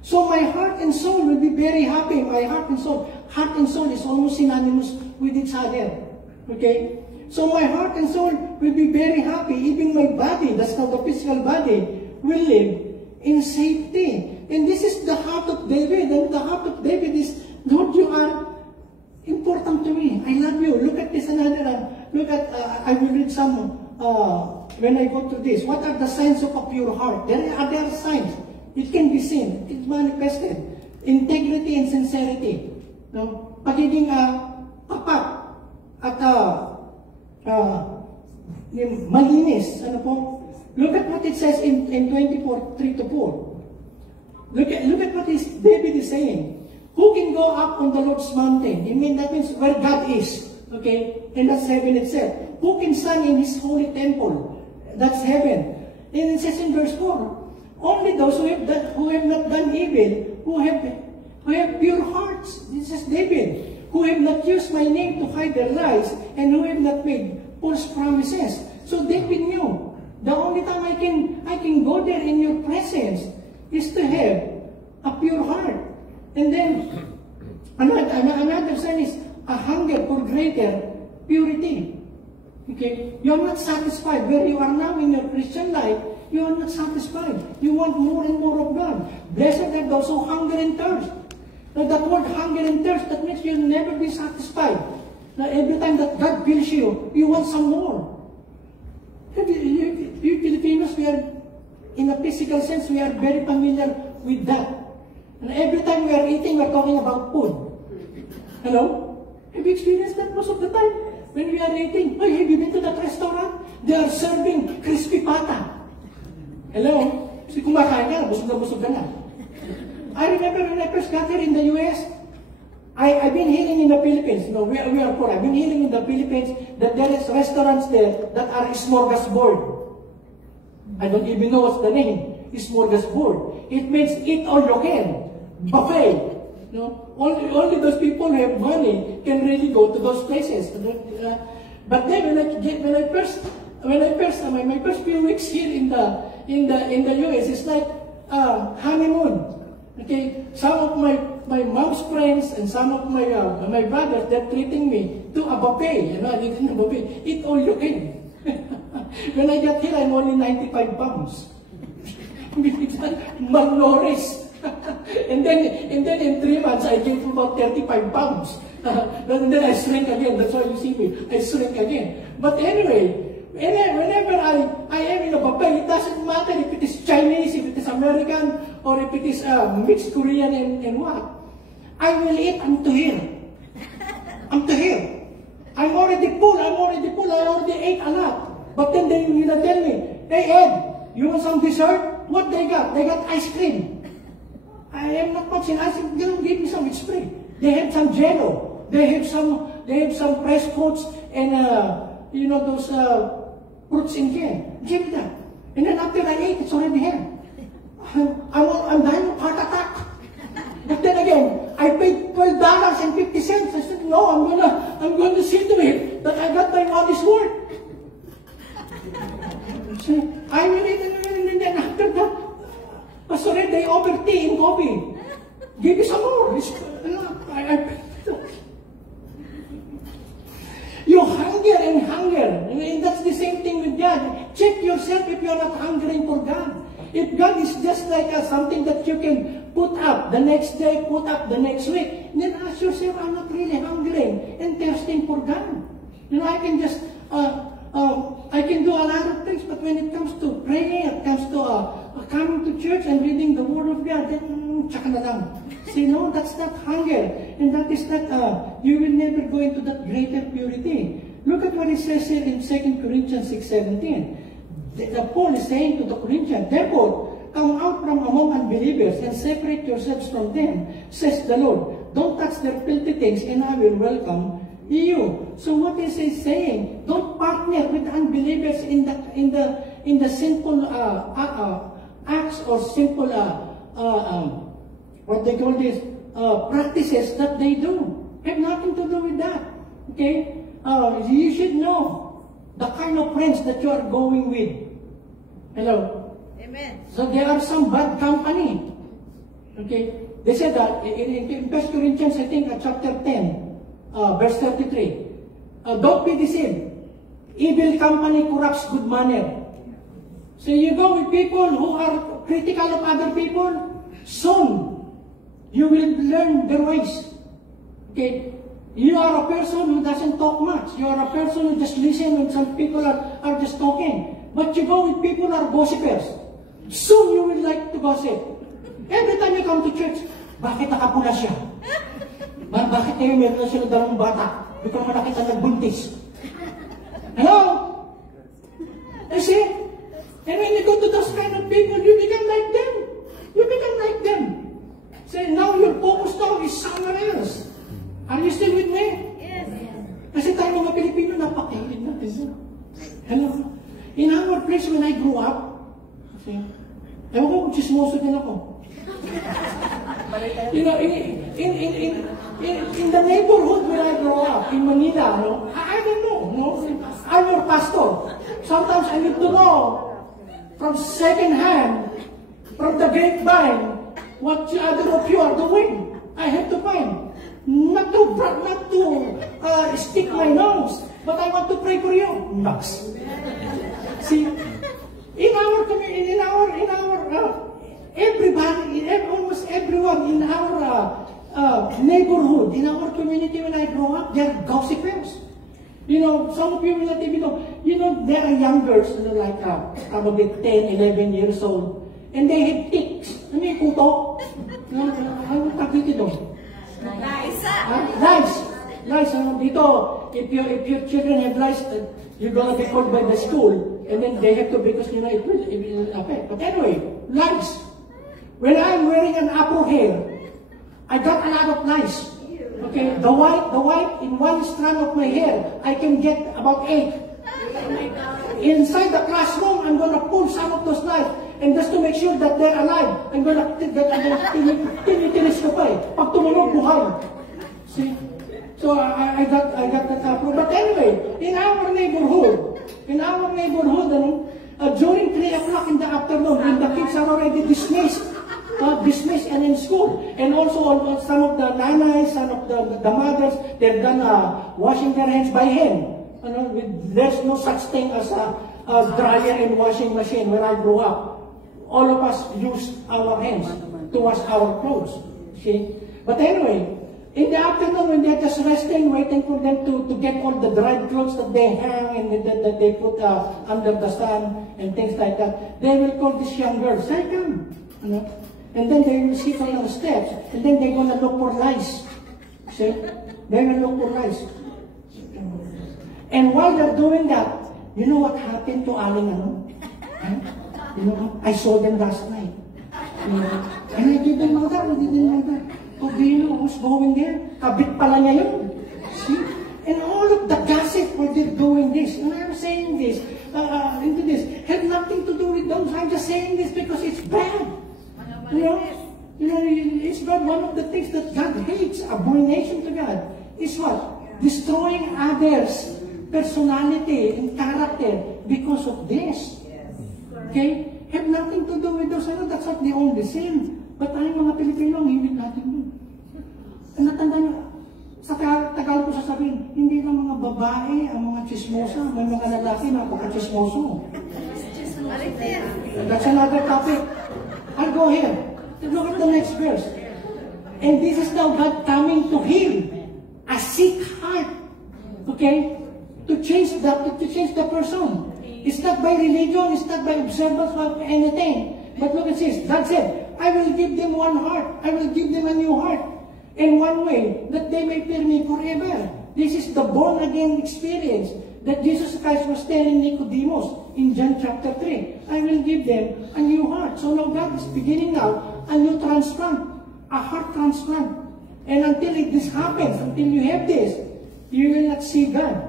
So my heart and soul will be very happy. My heart and soul is almost synonymous with each other. Okay? So my heart and soul will be very happy. Even my body, that's not the physical body, will live in safety. And this is the heart of David. And the heart of David is, Lord, you are important to me. I love you. Look at this another. I will read some when I go through this. What are the signs of a pure heart? There are signs. It can be seen. It's manifested. Integrity and sincerity. No? Pagiging tapat at malinis. Ano po? Look at what it says in 24:3-4. Look at what David is saying. Who can go up on the Lord's mountain? That means where God is. Okay? And that's heaven itself. Who can stand in His holy temple? That's heaven. And it says in verse 4, only those who have not done evil, who have pure hearts. This is David. Who have not used my name to hide their lies, and who have not made false promises. So David knew, the only time I can go there in your presence is to have a pure heart. And then, another sign is a hunger for greater purity. Okay? You are not satisfied where you are now in your Christian life. You are not satisfied. You want more and more of God. Blessed are those who hunger and thirst. Now that word hunger and thirst, that means you'll never be satisfied. Now every time that God fills you, you want some more. You Filipinos, we are, in a physical sense, we are very familiar with that. And every time we are eating, we are talking about food. Hello? Have you experienced that most of the time? When we are eating, have you been to that restaurant? They are serving crispy pata. Hello? Kasi kumakain ka, busog ka na. I remember when I first got here in the US, I've been hearing in the Philippines, we are poor, I've been hearing in the Philippines that there is restaurants there that are smorgasbord. I don't even know what's the name. Smorgasbord. It means eat all you can. Buffet. No? Only those people who have money can really go to those places. But then my first few weeks here in the US, it's like honeymoon. Okay, some of my mom's friends and some of my brothers, they're treating me to a buffet. You know, I didn't know buffet. Eat all you can. When I got here, I'm only 95 pounds. Malnourished. and then in 3 months, I gained about 35 pounds. And then I shrink again. That's why you see me. I shrink again. But anyway, whenever I am in a buffet, it doesn't matter if it is Chinese, if it is American, or if it is mixed Korean and what, I will eat unto here. Unto here. I'm already full, I already ate a lot. But then they will tell me, hey Ed, you want some dessert? What they got? They got ice cream. I am not much in ice cream. They don't give me some, it's free. They have some jello. They have some fresh fruits and those fruits in can. Give me that. And then after I ate, it's already here. I'm dying of heart attack. But then again, I paid $12.50. I said, no, I'm going to see to it that I got my money's worth. So I will eat, and then after that, Pastor Ed, they offer tea and coffee. Give me some more. You hunger and hunger. And that's the same thing with God. Check yourself if you're not hungering for God. If God is just like something that you can put up the next day, put up the next week, then ask yourself, I'm not really hungering and thirsting for God. I can just, I can do a lot of things, but when it comes to praying, it comes to coming to church and reading the Word of God, then tsaka na lang. See, no, that's not hunger. And that is not, you will never go into that greater purity. Look at what it says here in 2 Corinthians 6:17. The Paul is saying to the Corinthians, therefore, come out from among unbelievers and separate yourselves from them, says the Lord. Don't touch their filthy things, and I will welcome you. So what is he saying? Don't partner with unbelievers in the sinful acts or simple what they call this practices that they do. Have nothing to do with that. Okay, you should know the kind of friends that you are going with. Hello. Amen. So there are some bad company. Okay, they said that in 1 Corinthians, I think, chapter 10, verse 33. Don't be deceived. Evil company corrupts good manner. So you go with people who are critical of other people, soon you will learn their ways. Okay? You are a person who doesn't talk much. You are a person who just listens when some people are just talking. But you go with people who are gossipers. Soon you will like to gossip. Every time you come to church, bakit nakapula siya? Bakit kayo meron na siya na dalawang bata? Hindi ko naman nakita nagbuntis. Hello? You see? And when you go to those kind of people, you become like them. You become like them. Say, now your focus now is somewhere else. Are you still with me? Yes. Kasi tayo mga Pilipino, napakahilig natin. Hello? In our place, when I grew up, see, ewan ko kung chismoso din ako. You know, in the neighborhood where I grew up, in Manila, no, I don't know, no? I'm your pastor. Sometimes I need to know from second hand, from the grapevine, what the other of you are doing. I have to find. Not to stick my nose, but I want to pray for you. Knocks. See, in our community, everybody, almost everyone in our neighborhood, in our community, when I grow up, they're gossipers. You know, some of you will not even know. You know, there are young girls, you know, like probably 10, 11 years old, and they have ticks. Ano yung kuto? Ano tawag dito? Lice. Dito, if your children have lice, you're gonna be called by the school, and then they have to, because you know it will affect. But anyway, lice. When I'm wearing an apple hair, I got a lot of lice. Okay, the white in one strand of my hair, I can get about 8. Inside the classroom, I'm gonna pull some of those lice. And just to make sure that they're alive, I'm gonna tinitis ko pa eh. Pag tumunog, buhay. See? So I got that approval. But anyway, in our neighborhood, during 3 o'clock in the afternoon, when the kids are already dismissed and in school, and also some of the nanais, some of the mothers, they're done washing their hands by hand. You know, there's no such thing as a dryer and washing machine where I grew up. All of us use our hands to wash our clothes. See? But anyway, in the afternoon when they're just resting, waiting for them to get all the dried clothes that they hang and that they put under the sun and things like that, they will call these young girls, say, come, You know? And then they will sit on the steps, and then they're gonna look for lice. See? They're gonna look for lice. And while they're doing that, you know what happened to Aling ano? Huh? You know, I saw them last night. You know? And I didn't know that, But do you know who's going there? Kabit pala niya yun. See? And all of the gossip where they're doing this, and I'm saying this, into this, had nothing to do with those. I'm just saying this because it's bad. You know, it's not one of the things that God hates, abomination to God, is what? Destroying others' personality and character because of this. Okay? Have nothing to do with those. I know that's not the only sin. But tayong mga Pilipino, ang hiwit natin yun. Ang natanda nyo, sa Tagalog ko sasabihin, hindi lang mga babae ang mga chismosa, may mga lalaki na pagka-chismoso. That's another topic. I'll go here. Look at the next verse. And this is now God coming to heal a sick heart. Okay? To change the person. It's not by religion, it's not by observance of anything. But look at this. God said, I will give them one heart. I will give them a new heart. In one way, that they may fear me forever. This is the born-again experience that Jesus Christ was telling Nicodemus in John chapter 3. I will give them a new heart. So now God is beginning now a new transplant, a heart transplant. And until this happens, until you have this, you will not see God.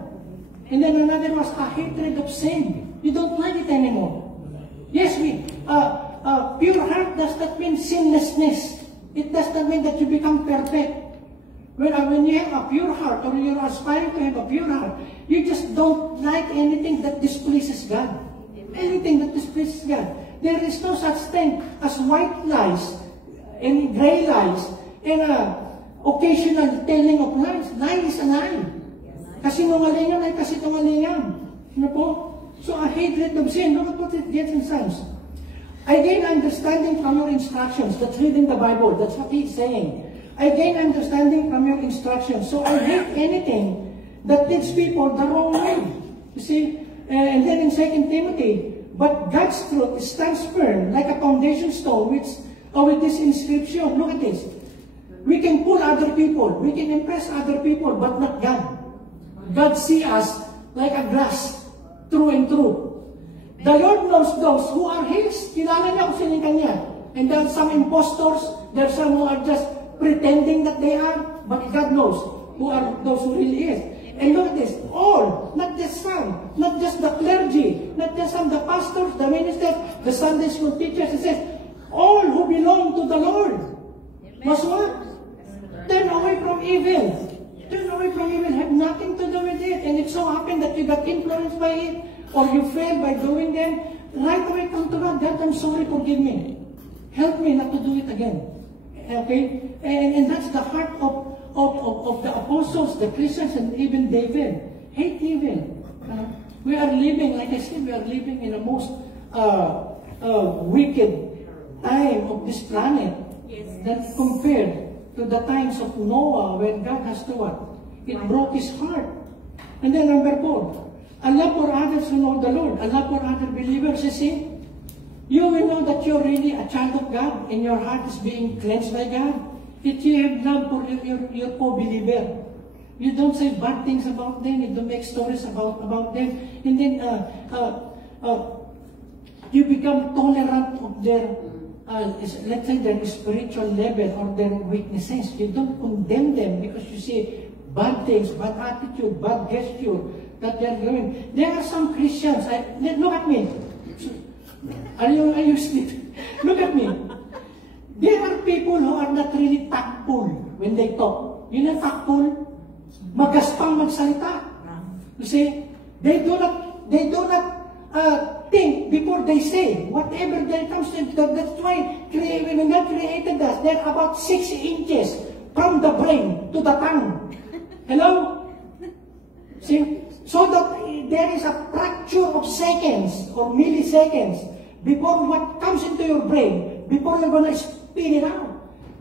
And then another was a hatred of sin. You don't like it anymore. Yes, pure heart does not mean sinlessness. It does not mean that you become perfect. When you have a pure heart, or you're aspiring to have a pure heart, you just don't like anything that displeases God. Anything that displeases God. There is no such thing as white lies, and gray lies, and occasional telling of lies. Lie is a lie. Kasinungalingan ay kasinungalingan. Ano po? So a hatred of sin. Look at what it gets in Psalms. I gain understanding from your instructions. That's reading the Bible. That's what he's saying. I gain understanding from your instructions. So I hate anything that leads people the wrong way. You see? And then in 2 Timothy, but God's truth stands firm like a foundation stone with this inscription. Look at this. We can fool other people. We can impress other people, but not God. God sees us like a glass, true and true. The Lord knows those who are His. Kilala niya kung sino Kanya. And there are some impostors, there are some who are just pretending that they are, but God knows who are those who really is. And look at this, all, not just some, not just the clergy, not just some, the pastors, the ministers, the Sunday school teachers, it says, all who belong to the Lord. Must what? Turn away from evil. Turn away from evil, have nothing to do with it. And it so happened that you got influenced by it, or you failed by doing them, right away come to God. God, I'm sorry, forgive me. Help me not to do it again. Okay? And that's the heart of the apostles, the Christians, and even David. Hate evil. We are living, like I said, we are living in a most wicked time of this planet. That compared to the times of Noah, when God has to what? It broke his heart. And then number 4, a love for others who know the Lord, a love for other believers, you see. You will know that you're really a child of God and your heart is being cleansed by God if you have love for your co-believer. You don't say bad things about them, you don't make stories about them, and then you become tolerant of their, let's say, their spiritual level or their weaknesses. You don't condemn them because you see bad things, bad attitude, bad gesture that they're doing. There are some Christians, look at me. Are you sleeping? Look at me. There are people who are not really tactful when they talk. You know tactful? Magaspang magsalita. You see, they do not think before they say whatever that comes to. That's why when God created us, they're about 6 inches from the brain to the tongue. Hello? See? So that there is a fracture of seconds or milliseconds before what comes into your brain, before you're going to spin it out.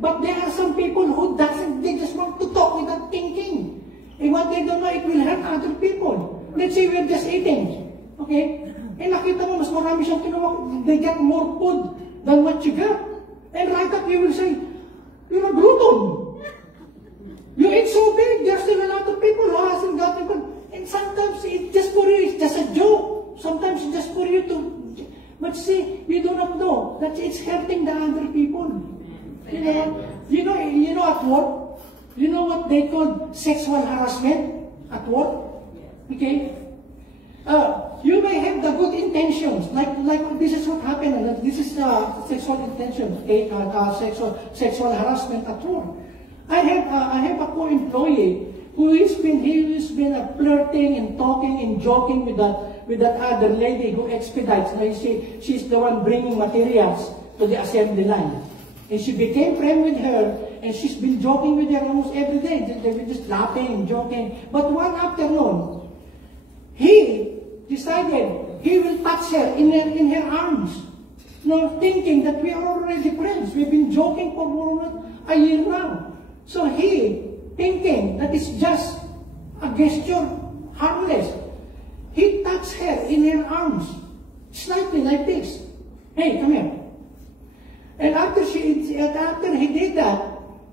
But there are some people who they just want to talk without thinking. And what they don't know, it will hurt other people. Let's say we're just eating. Okay? Eh nakita mo, mas marami siyang kinuha. They get more food than what you got. And right up you will say, you're a glutton. You eat so big, there's still a lot of people who hasn't gotten good. And sometimes it's just for you, it's just a joke. Sometimes it's just for you to, but see, you do not know that it's hurting the other people. You know at work, you know what they call sexual harassment at work? Okay? You may have the good intentions, like this is what happened, this is sexual intention, okay? Sexual harassment at work. I have a co-employee who has been flirting and talking and joking with that other lady who expedites. She's the one bringing materials to the assembly line. And she became friends with her, and she's been joking with her almost every day. They were just laughing and joking. But one afternoon, he decided he will touch her in her arms. Thinking that we are already friends. We've been joking for more than a year now. So he, thinking that it's just a gesture, harmless, he touched her in her arms, slightly like this. Hey, come here. And after he did that,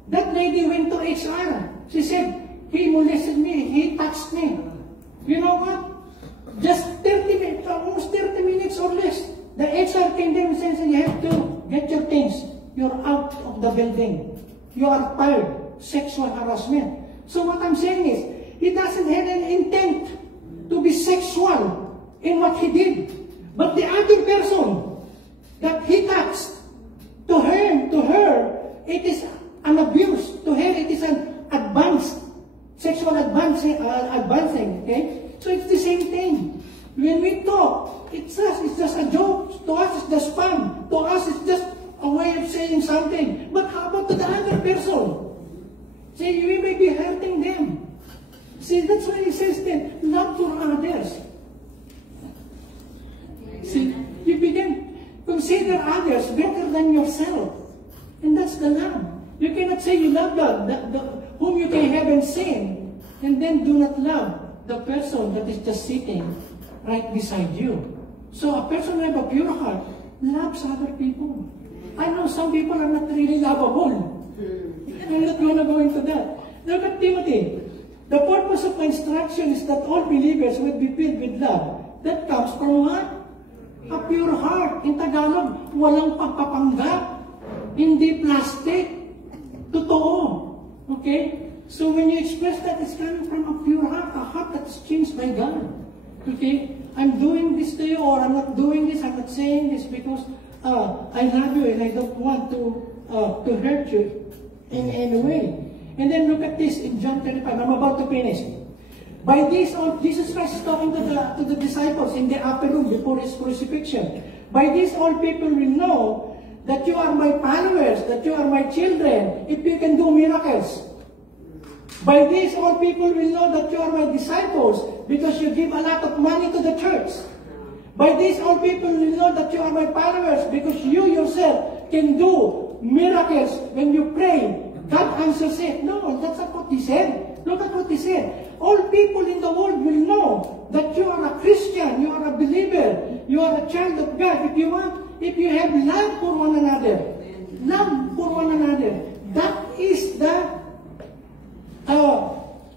that lady went to HR. She said, he molested me, he touched me. You know what? Just 30 minutes, almost 30 minutes or less, the HR came there and said, you have to get your things. You're out of the building. You are fired. Sexual harassment. So what I'm saying is, he doesn't have an intent to be sexual in what he did. But the other person that he touched, to her, it is an abuse. To her, it is an advanced, sexual advancing, okay? So it's the same thing. When we talk, it's just a joke. To us, it's just fun. To us, it's just a way of saying something. But how about to the other person? See, we may be hurting them. See, that's why he says then, love for others. See, you begin, consider others better than yourself. And that's the love. You cannot say you love God, whom you can haven't seen, and then do not love the person that is just sitting right beside you. So a person who has a pure heart loves other people. I know some people are not really lovable. I'm not going to go into that. Look at Timothy. The purpose of my instruction is that all believers will be filled with love. That comes from what? A pure heart. In Tagalog, walang pagpapanggap. Hindi plastic. Totoo. Okay? So when you express that, it's coming from a pure heart. A heart that's changed by God. Okay? I'm doing this to you, or I'm not doing this, I'm not saying this because I love you and I don't want to hurt you in any way. And then look at this in John 25. I'm about to finish. By this, Jesus Christ is talking to the disciples in the upper room before his crucifixion. By this, all people will know that you are my followers, that you are my children, if you can do miracles. By this, all people will know that you are my disciples because you give a lot of money to the church. By this, all people will know that you are my followers because you yourself can do miracles when you pray. God answers it. No, that's not what he said. Look at what he said. All people in the world will know that you are a Christian, you are a believer, you are a child of God. If you have love for one another, love for one another, that is the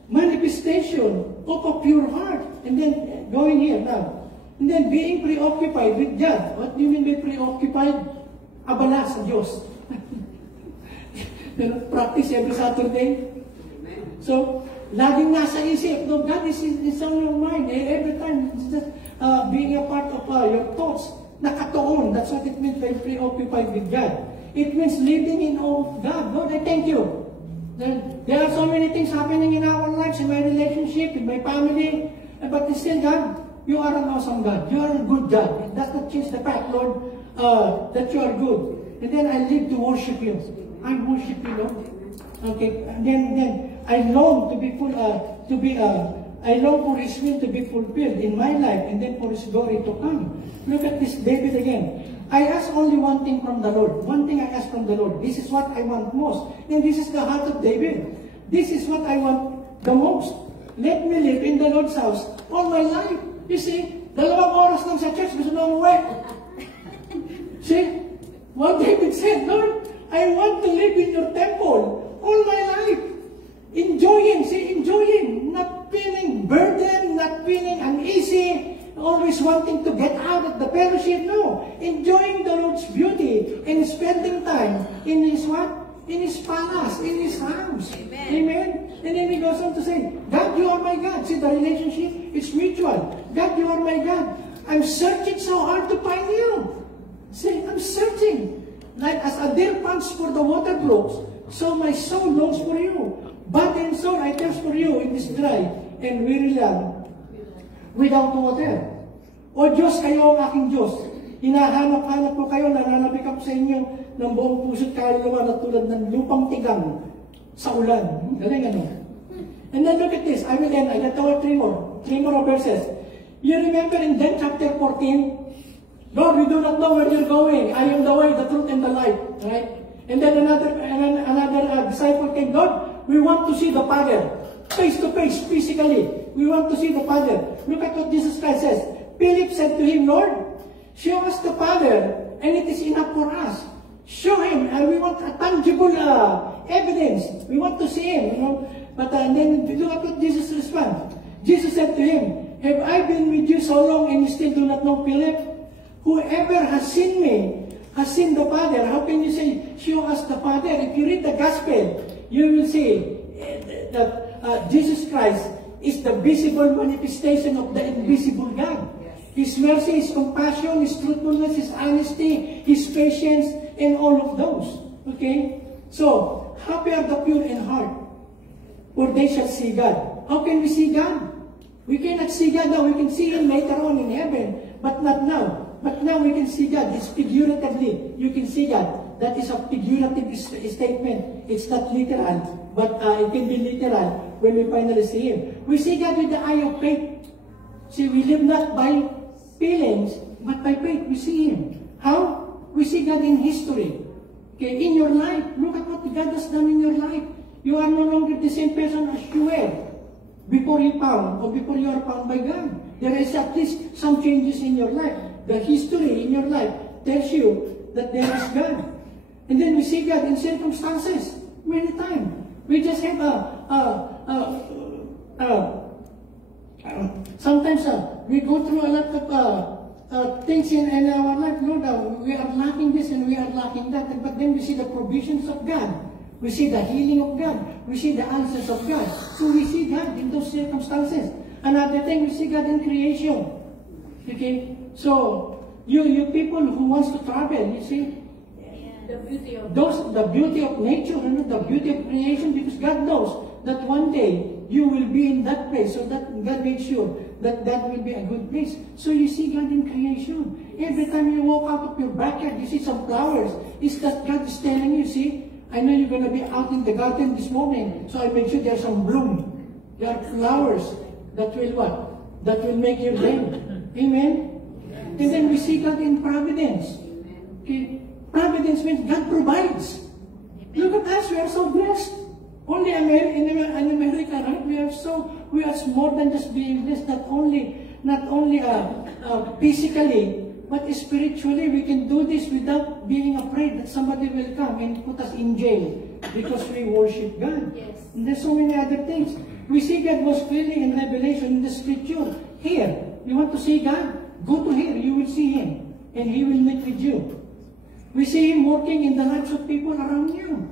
manifestation of a pure heart. And then, going here now, and then being preoccupied with God. What do you mean by preoccupied? Abala sa Diyos. Practice every Saturday. So, laging nasa isip. No, God is on your mind. Every time, it's just being a part of your thoughts. Nakatuon. That's what it means by preoccupied with God. It means living in awe of God. Lord, I thank you. There are so many things happening in our lives, in my relationship, in my family. But still, God, you are an awesome God. You are a good God. It does not change the fact, Lord, that you are good. And then I live to worship you. I worship you, Lord. Okay. And then I long to be I long for His will to be fulfilled in my life, and then for His glory to come. Look at this David again. I ask only one thing from the Lord. One thing I ask from the Lord. This is what I want most. And this is the heart of David. This is what I want the most. Let me live in the Lord's house all my life. You see, 2 oras lang sa church, gusto na umuwi. See, what David said, Lord, I want to live in your temple all my life. Enjoying, not feeling burdened, not feeling uneasy, always wanting to get out of the fellowship. No, enjoying the Lord's beauty and spending time in His what? In His palace, in His house. Amen. And then He goes on to say, God, you are my God. See, the relationship, it's mutual. God, you are my God. I'm searching so hard to find you. See, I'm searching. Like as a deer pants for the water brooks, so my soul longs for you. Body and soul, I thirst for you in this dry and weary land without water. O Diyos, kayo ang aking Diyos. Hinahanap-hanap ko kayo, nananabik ako sa inyo ng buong puso't kaluluwa na tulad ng lupang tigang sa ulan. Galing ano? And then look at this. I will end. I got three more verses. You remember in then chapter 14, Lord, we do not know where you're going. I am the way, the truth, and the life. Right? And then another disciple came, Lord, we want to see the Father. Face to face, physically. We want to see the Father. Look at what Jesus Christ says. Philip said to him, Lord, show us the Father, and it is enough for us. Show Him, and we want a tangible evidence. We want to see Him, you know. But then look at what Jesus responds. Jesus said to him, have I been with you so long, and you still do not know Philip? Whoever has seen me has seen the Father. How can you say, show us the Father? If you read the Gospel, you will see that Jesus Christ is the visible manifestation of the invisible God. His mercy, His compassion, His truthfulness, His honesty, His patience, and all of those. Okay? So, happy are the pure in heart, for they shall see God. How can we see God? We cannot see God now. We can see Him later on in heaven, but not now. But now we can see God. It's figuratively. You can see God. That is a figurative statement. It's not literal, but it can be literal when we finally see Him. We see God with the eye of faith. See, we live not by feelings, but by faith. We see Him. How? We see God in history. Okay, in your life. Look at what God has done in your life. You are no longer the same person as you were before you found, or before you are found by God. There is at least some changes in your life. The history in your life tells you that there is God. And then we see God in circumstances many times. We just have sometimes we go through a lot of things in our life. Lord, we are lacking this and we are lacking that. But then we see the provisions of God. We see the healing of God. We see the answers of God. So we see God in those circumstances. Another thing, we see God in creation. Okay? So, you people who wants to travel, you see, the beauty of nature, the beauty of creation, because God knows that one day you will be in that place, so that God makes sure that that will be a good place. So you see God in creation. Every time you walk out of your backyard, you see some flowers. It's that God is telling you, see, I know you're going to be out in the garden this morning, so I make sure there's some bloom. There are flowers that will what? That will make your day. Amen? And then we see God in providence. Okay? Providence means God provides. Look at us, we are so blessed. Only in America, right? We are more than just being blessed. Not only physically, but spiritually. We can do this without being afraid that somebody will come and put us in jail because we worship God. Yes. And there's so many other things. We see God most clearly in Revelation, in the Scripture. Here, you want to see God? Go to here, you will see Him, and He will meet with you. We see Him working in the lives of people around you.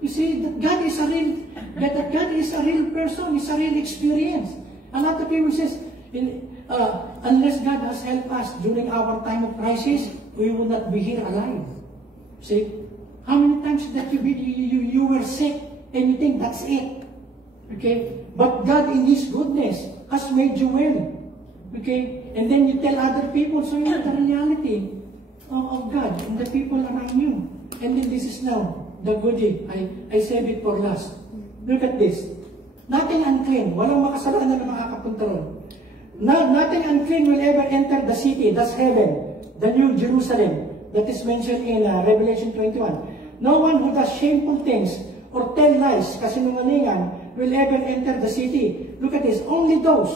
You see that God is a real person, it's a real experience. A lot of people says, unless God has helped us during our time of crisis, we would not be here alive. See, how many times that you were sick and you think that's it? Okay, but God in His goodness has made you well. Okay, and then you tell other people, so you know the reality of God and the people around you. And then this is now the goodie. I saved it for last. Look at this. Nothing unclean. Walang makasalanan na makakapunta ron. Nothing unclean will ever enter the city. That's heaven. The New Jerusalem. That is mentioned in Revelation 21. No one who does shameful things or tell lies, kasinungalingan, will ever enter the city. Look at this. Only those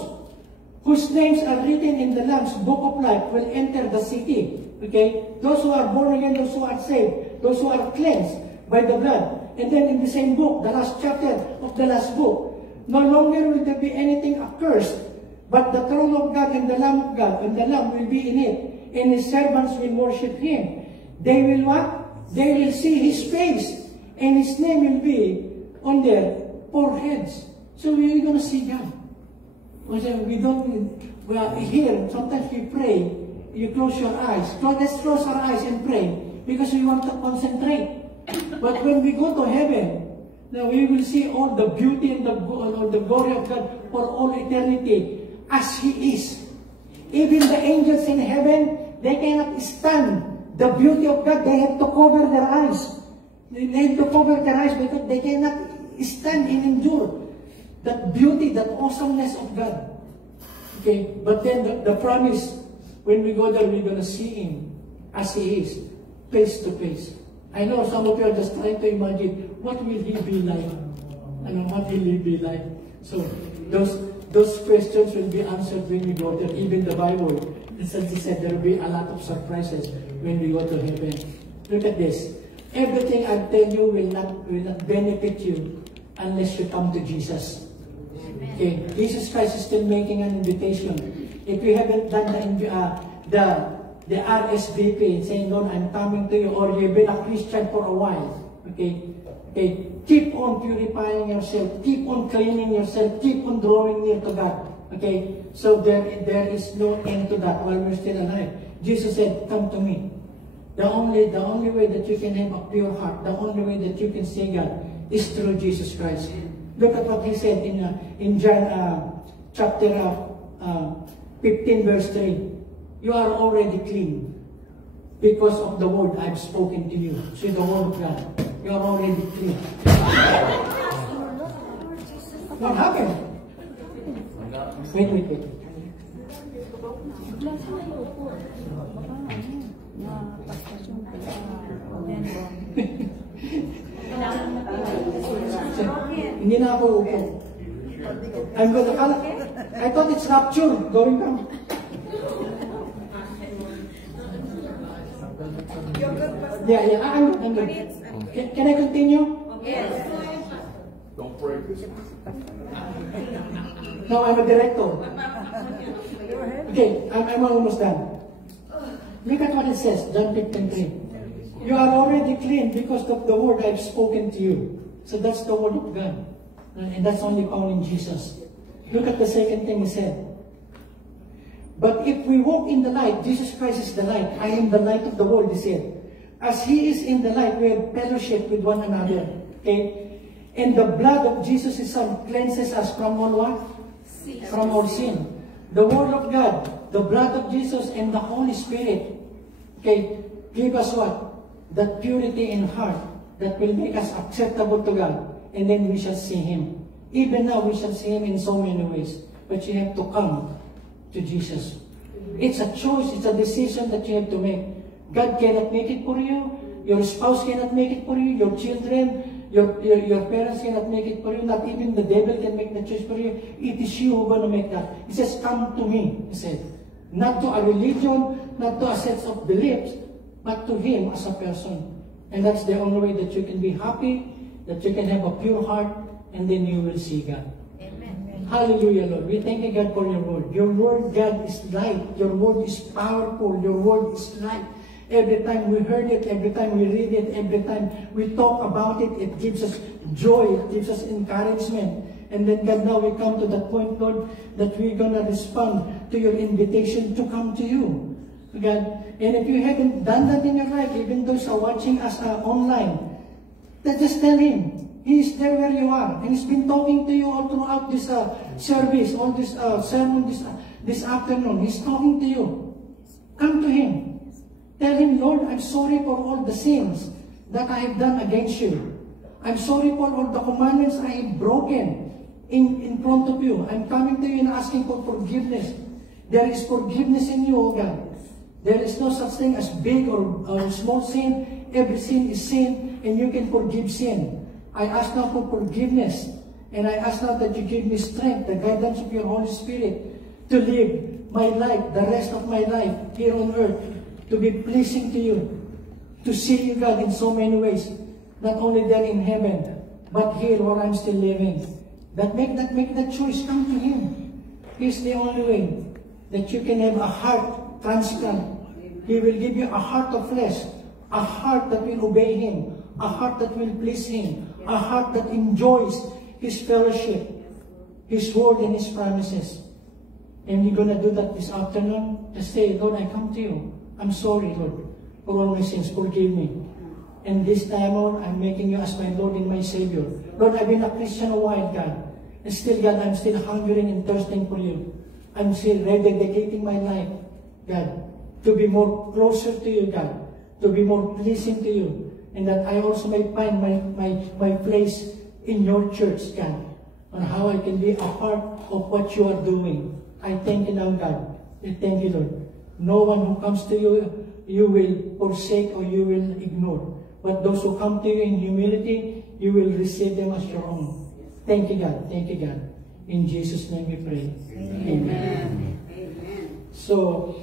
whose names are written in the Lamb's book of life will enter the city. Okay? Those who are born again, those who are saved, those who are cleansed, by the blood. And then in the same book, the last chapter of the last book, no longer will there be anything accursed, but the throne of God and the Lamb of God, and the Lamb will be in it, and His servants will worship Him. They will what? They will see His face, and His name will be on their foreheads. So we're going to see God. We are here, sometimes we pray, you close your eyes. Let's close our eyes and pray, because we want to concentrate. But when we go to heaven, now we will see all the beauty and the glory of God for all eternity, as He is. Even the angels in heaven, they cannot stand the beauty of God. They have to cover their eyes. They have to cover their eyes because they cannot stand and endure that beauty, that awesomeness of God. Okay, but then the promise, when we go there, we're going to see Him as He is, face to face. I know some of you are just trying to imagine, what will He be like? What will He be like? So, those questions will be answered when we go there. Even the Bible, since He said there will be a lot of surprises when we go to heaven. Look at this. Everything I tell you will not benefit you unless you come to Jesus. Okay, Jesus Christ is still making an invitation. If you haven't done the RSVP, saying, Lord, I'm coming to you, or you've been a Christian for a while, okay, keep on purifying yourself, keep on cleaning yourself, keep on drawing near to God, okay? So there is no end to that while we're still alive. Jesus said, come to me. The only way that you can have a pure heart, the only way that you can see God is through Jesus Christ. Look at what He said in John chapter 15 verse 3. You are already clean because of the word I've spoken to you. So the word of God. You are already clean. What happened? Wait. Hindi na ako upo. I thought it's rapture going on. Yeah, I'm good. Can I continue? Yes. Don't break this. No, I'm a director. Okay, I'm almost done. Look at what it says, John 15:3. You are already clean because of the word I've spoken to you. So that's the word of God. And that's only found in Jesus. Look at the second thing He said. But if we walk in the light, Jesus Christ is the light. I am the light of the world, He said. As He is in the light, we have fellowship with one another. Okay? And the blood of Jesus, His Son, cleanses us from all what? From all sin. The Word of God, the blood of Jesus, and the Holy Spirit, okay, give us what? That purity in heart that will make us acceptable to God. And then we shall see Him. Even now, we shall see Him in so many ways. But you have to come to Jesus. It's a choice, it's a decision that you have to make. God cannot make it for you. Your spouse cannot make it for you. Your children, your parents cannot make it for you. Not even the devil can make the choice for you. It is you who are going to make that. He says, come to me, He said. Not to a religion, not to a set of beliefs, but to Him as a person. And that's the only way that you can be happy, that you can have a pure heart, and then you will see God. Amen. Hallelujah, Lord. We thank you, God, for your word. Your word, God, is light. Your word is powerful. Your word is light. Every time we heard it, every time we read it, every time we talk about it, it gives us joy, it gives us encouragement. And then, God, now we come to that point, Lord, that we're going to respond to your invitation to come to you. God, and if you haven't done that in your life, even those who are watching us online, then just tell Him. He is there where you are. And He's been talking to you all throughout this service, all this sermon this afternoon. He's talking to you. Come to Him. Tell Him, Lord, I'm sorry for all the sins that I have done against you. I'm sorry for all the commandments I have broken in front of you. I'm coming to you and asking for forgiveness. There is forgiveness in you, O God. There is no such thing as big or small sin. Every sin is sin, and you can forgive sin. I ask now for forgiveness, and I ask now that you give me strength, the guidance of your Holy Spirit, to live my life, the rest of my life here on earth, to be pleasing to you, to see you, God, in so many ways. Not only there in heaven, but here where I'm still living. That make that choice. Come to Him. He's the only way that you can have a heart transplant. He will give you a heart of flesh, a heart that will obey Him, a heart that will please Him, a heart that enjoys His fellowship, His word and His promises. And you're going to do that this afternoon. Just say, Lord, I come to you. I'm sorry, Lord, for all my sins. Forgive me. And this time, Lord, I'm making you as my Lord and my Savior. Lord, I've been a Christian a while, God. And still, God, I'm still hungering and thirsting for you. I'm still rededicating my life, God, to be more closer to you, God, to be more pleasing to you. And that I also may find my place in your church, God, on how I can be a part of what you are doing. I thank you now, God. I thank you, Lord. No one who comes to you, you will forsake or you will ignore. But those who come to you in humility, you will receive them as your own. Thank you, God. Thank you, God. In Jesus' name we pray. Amen. Amen. So,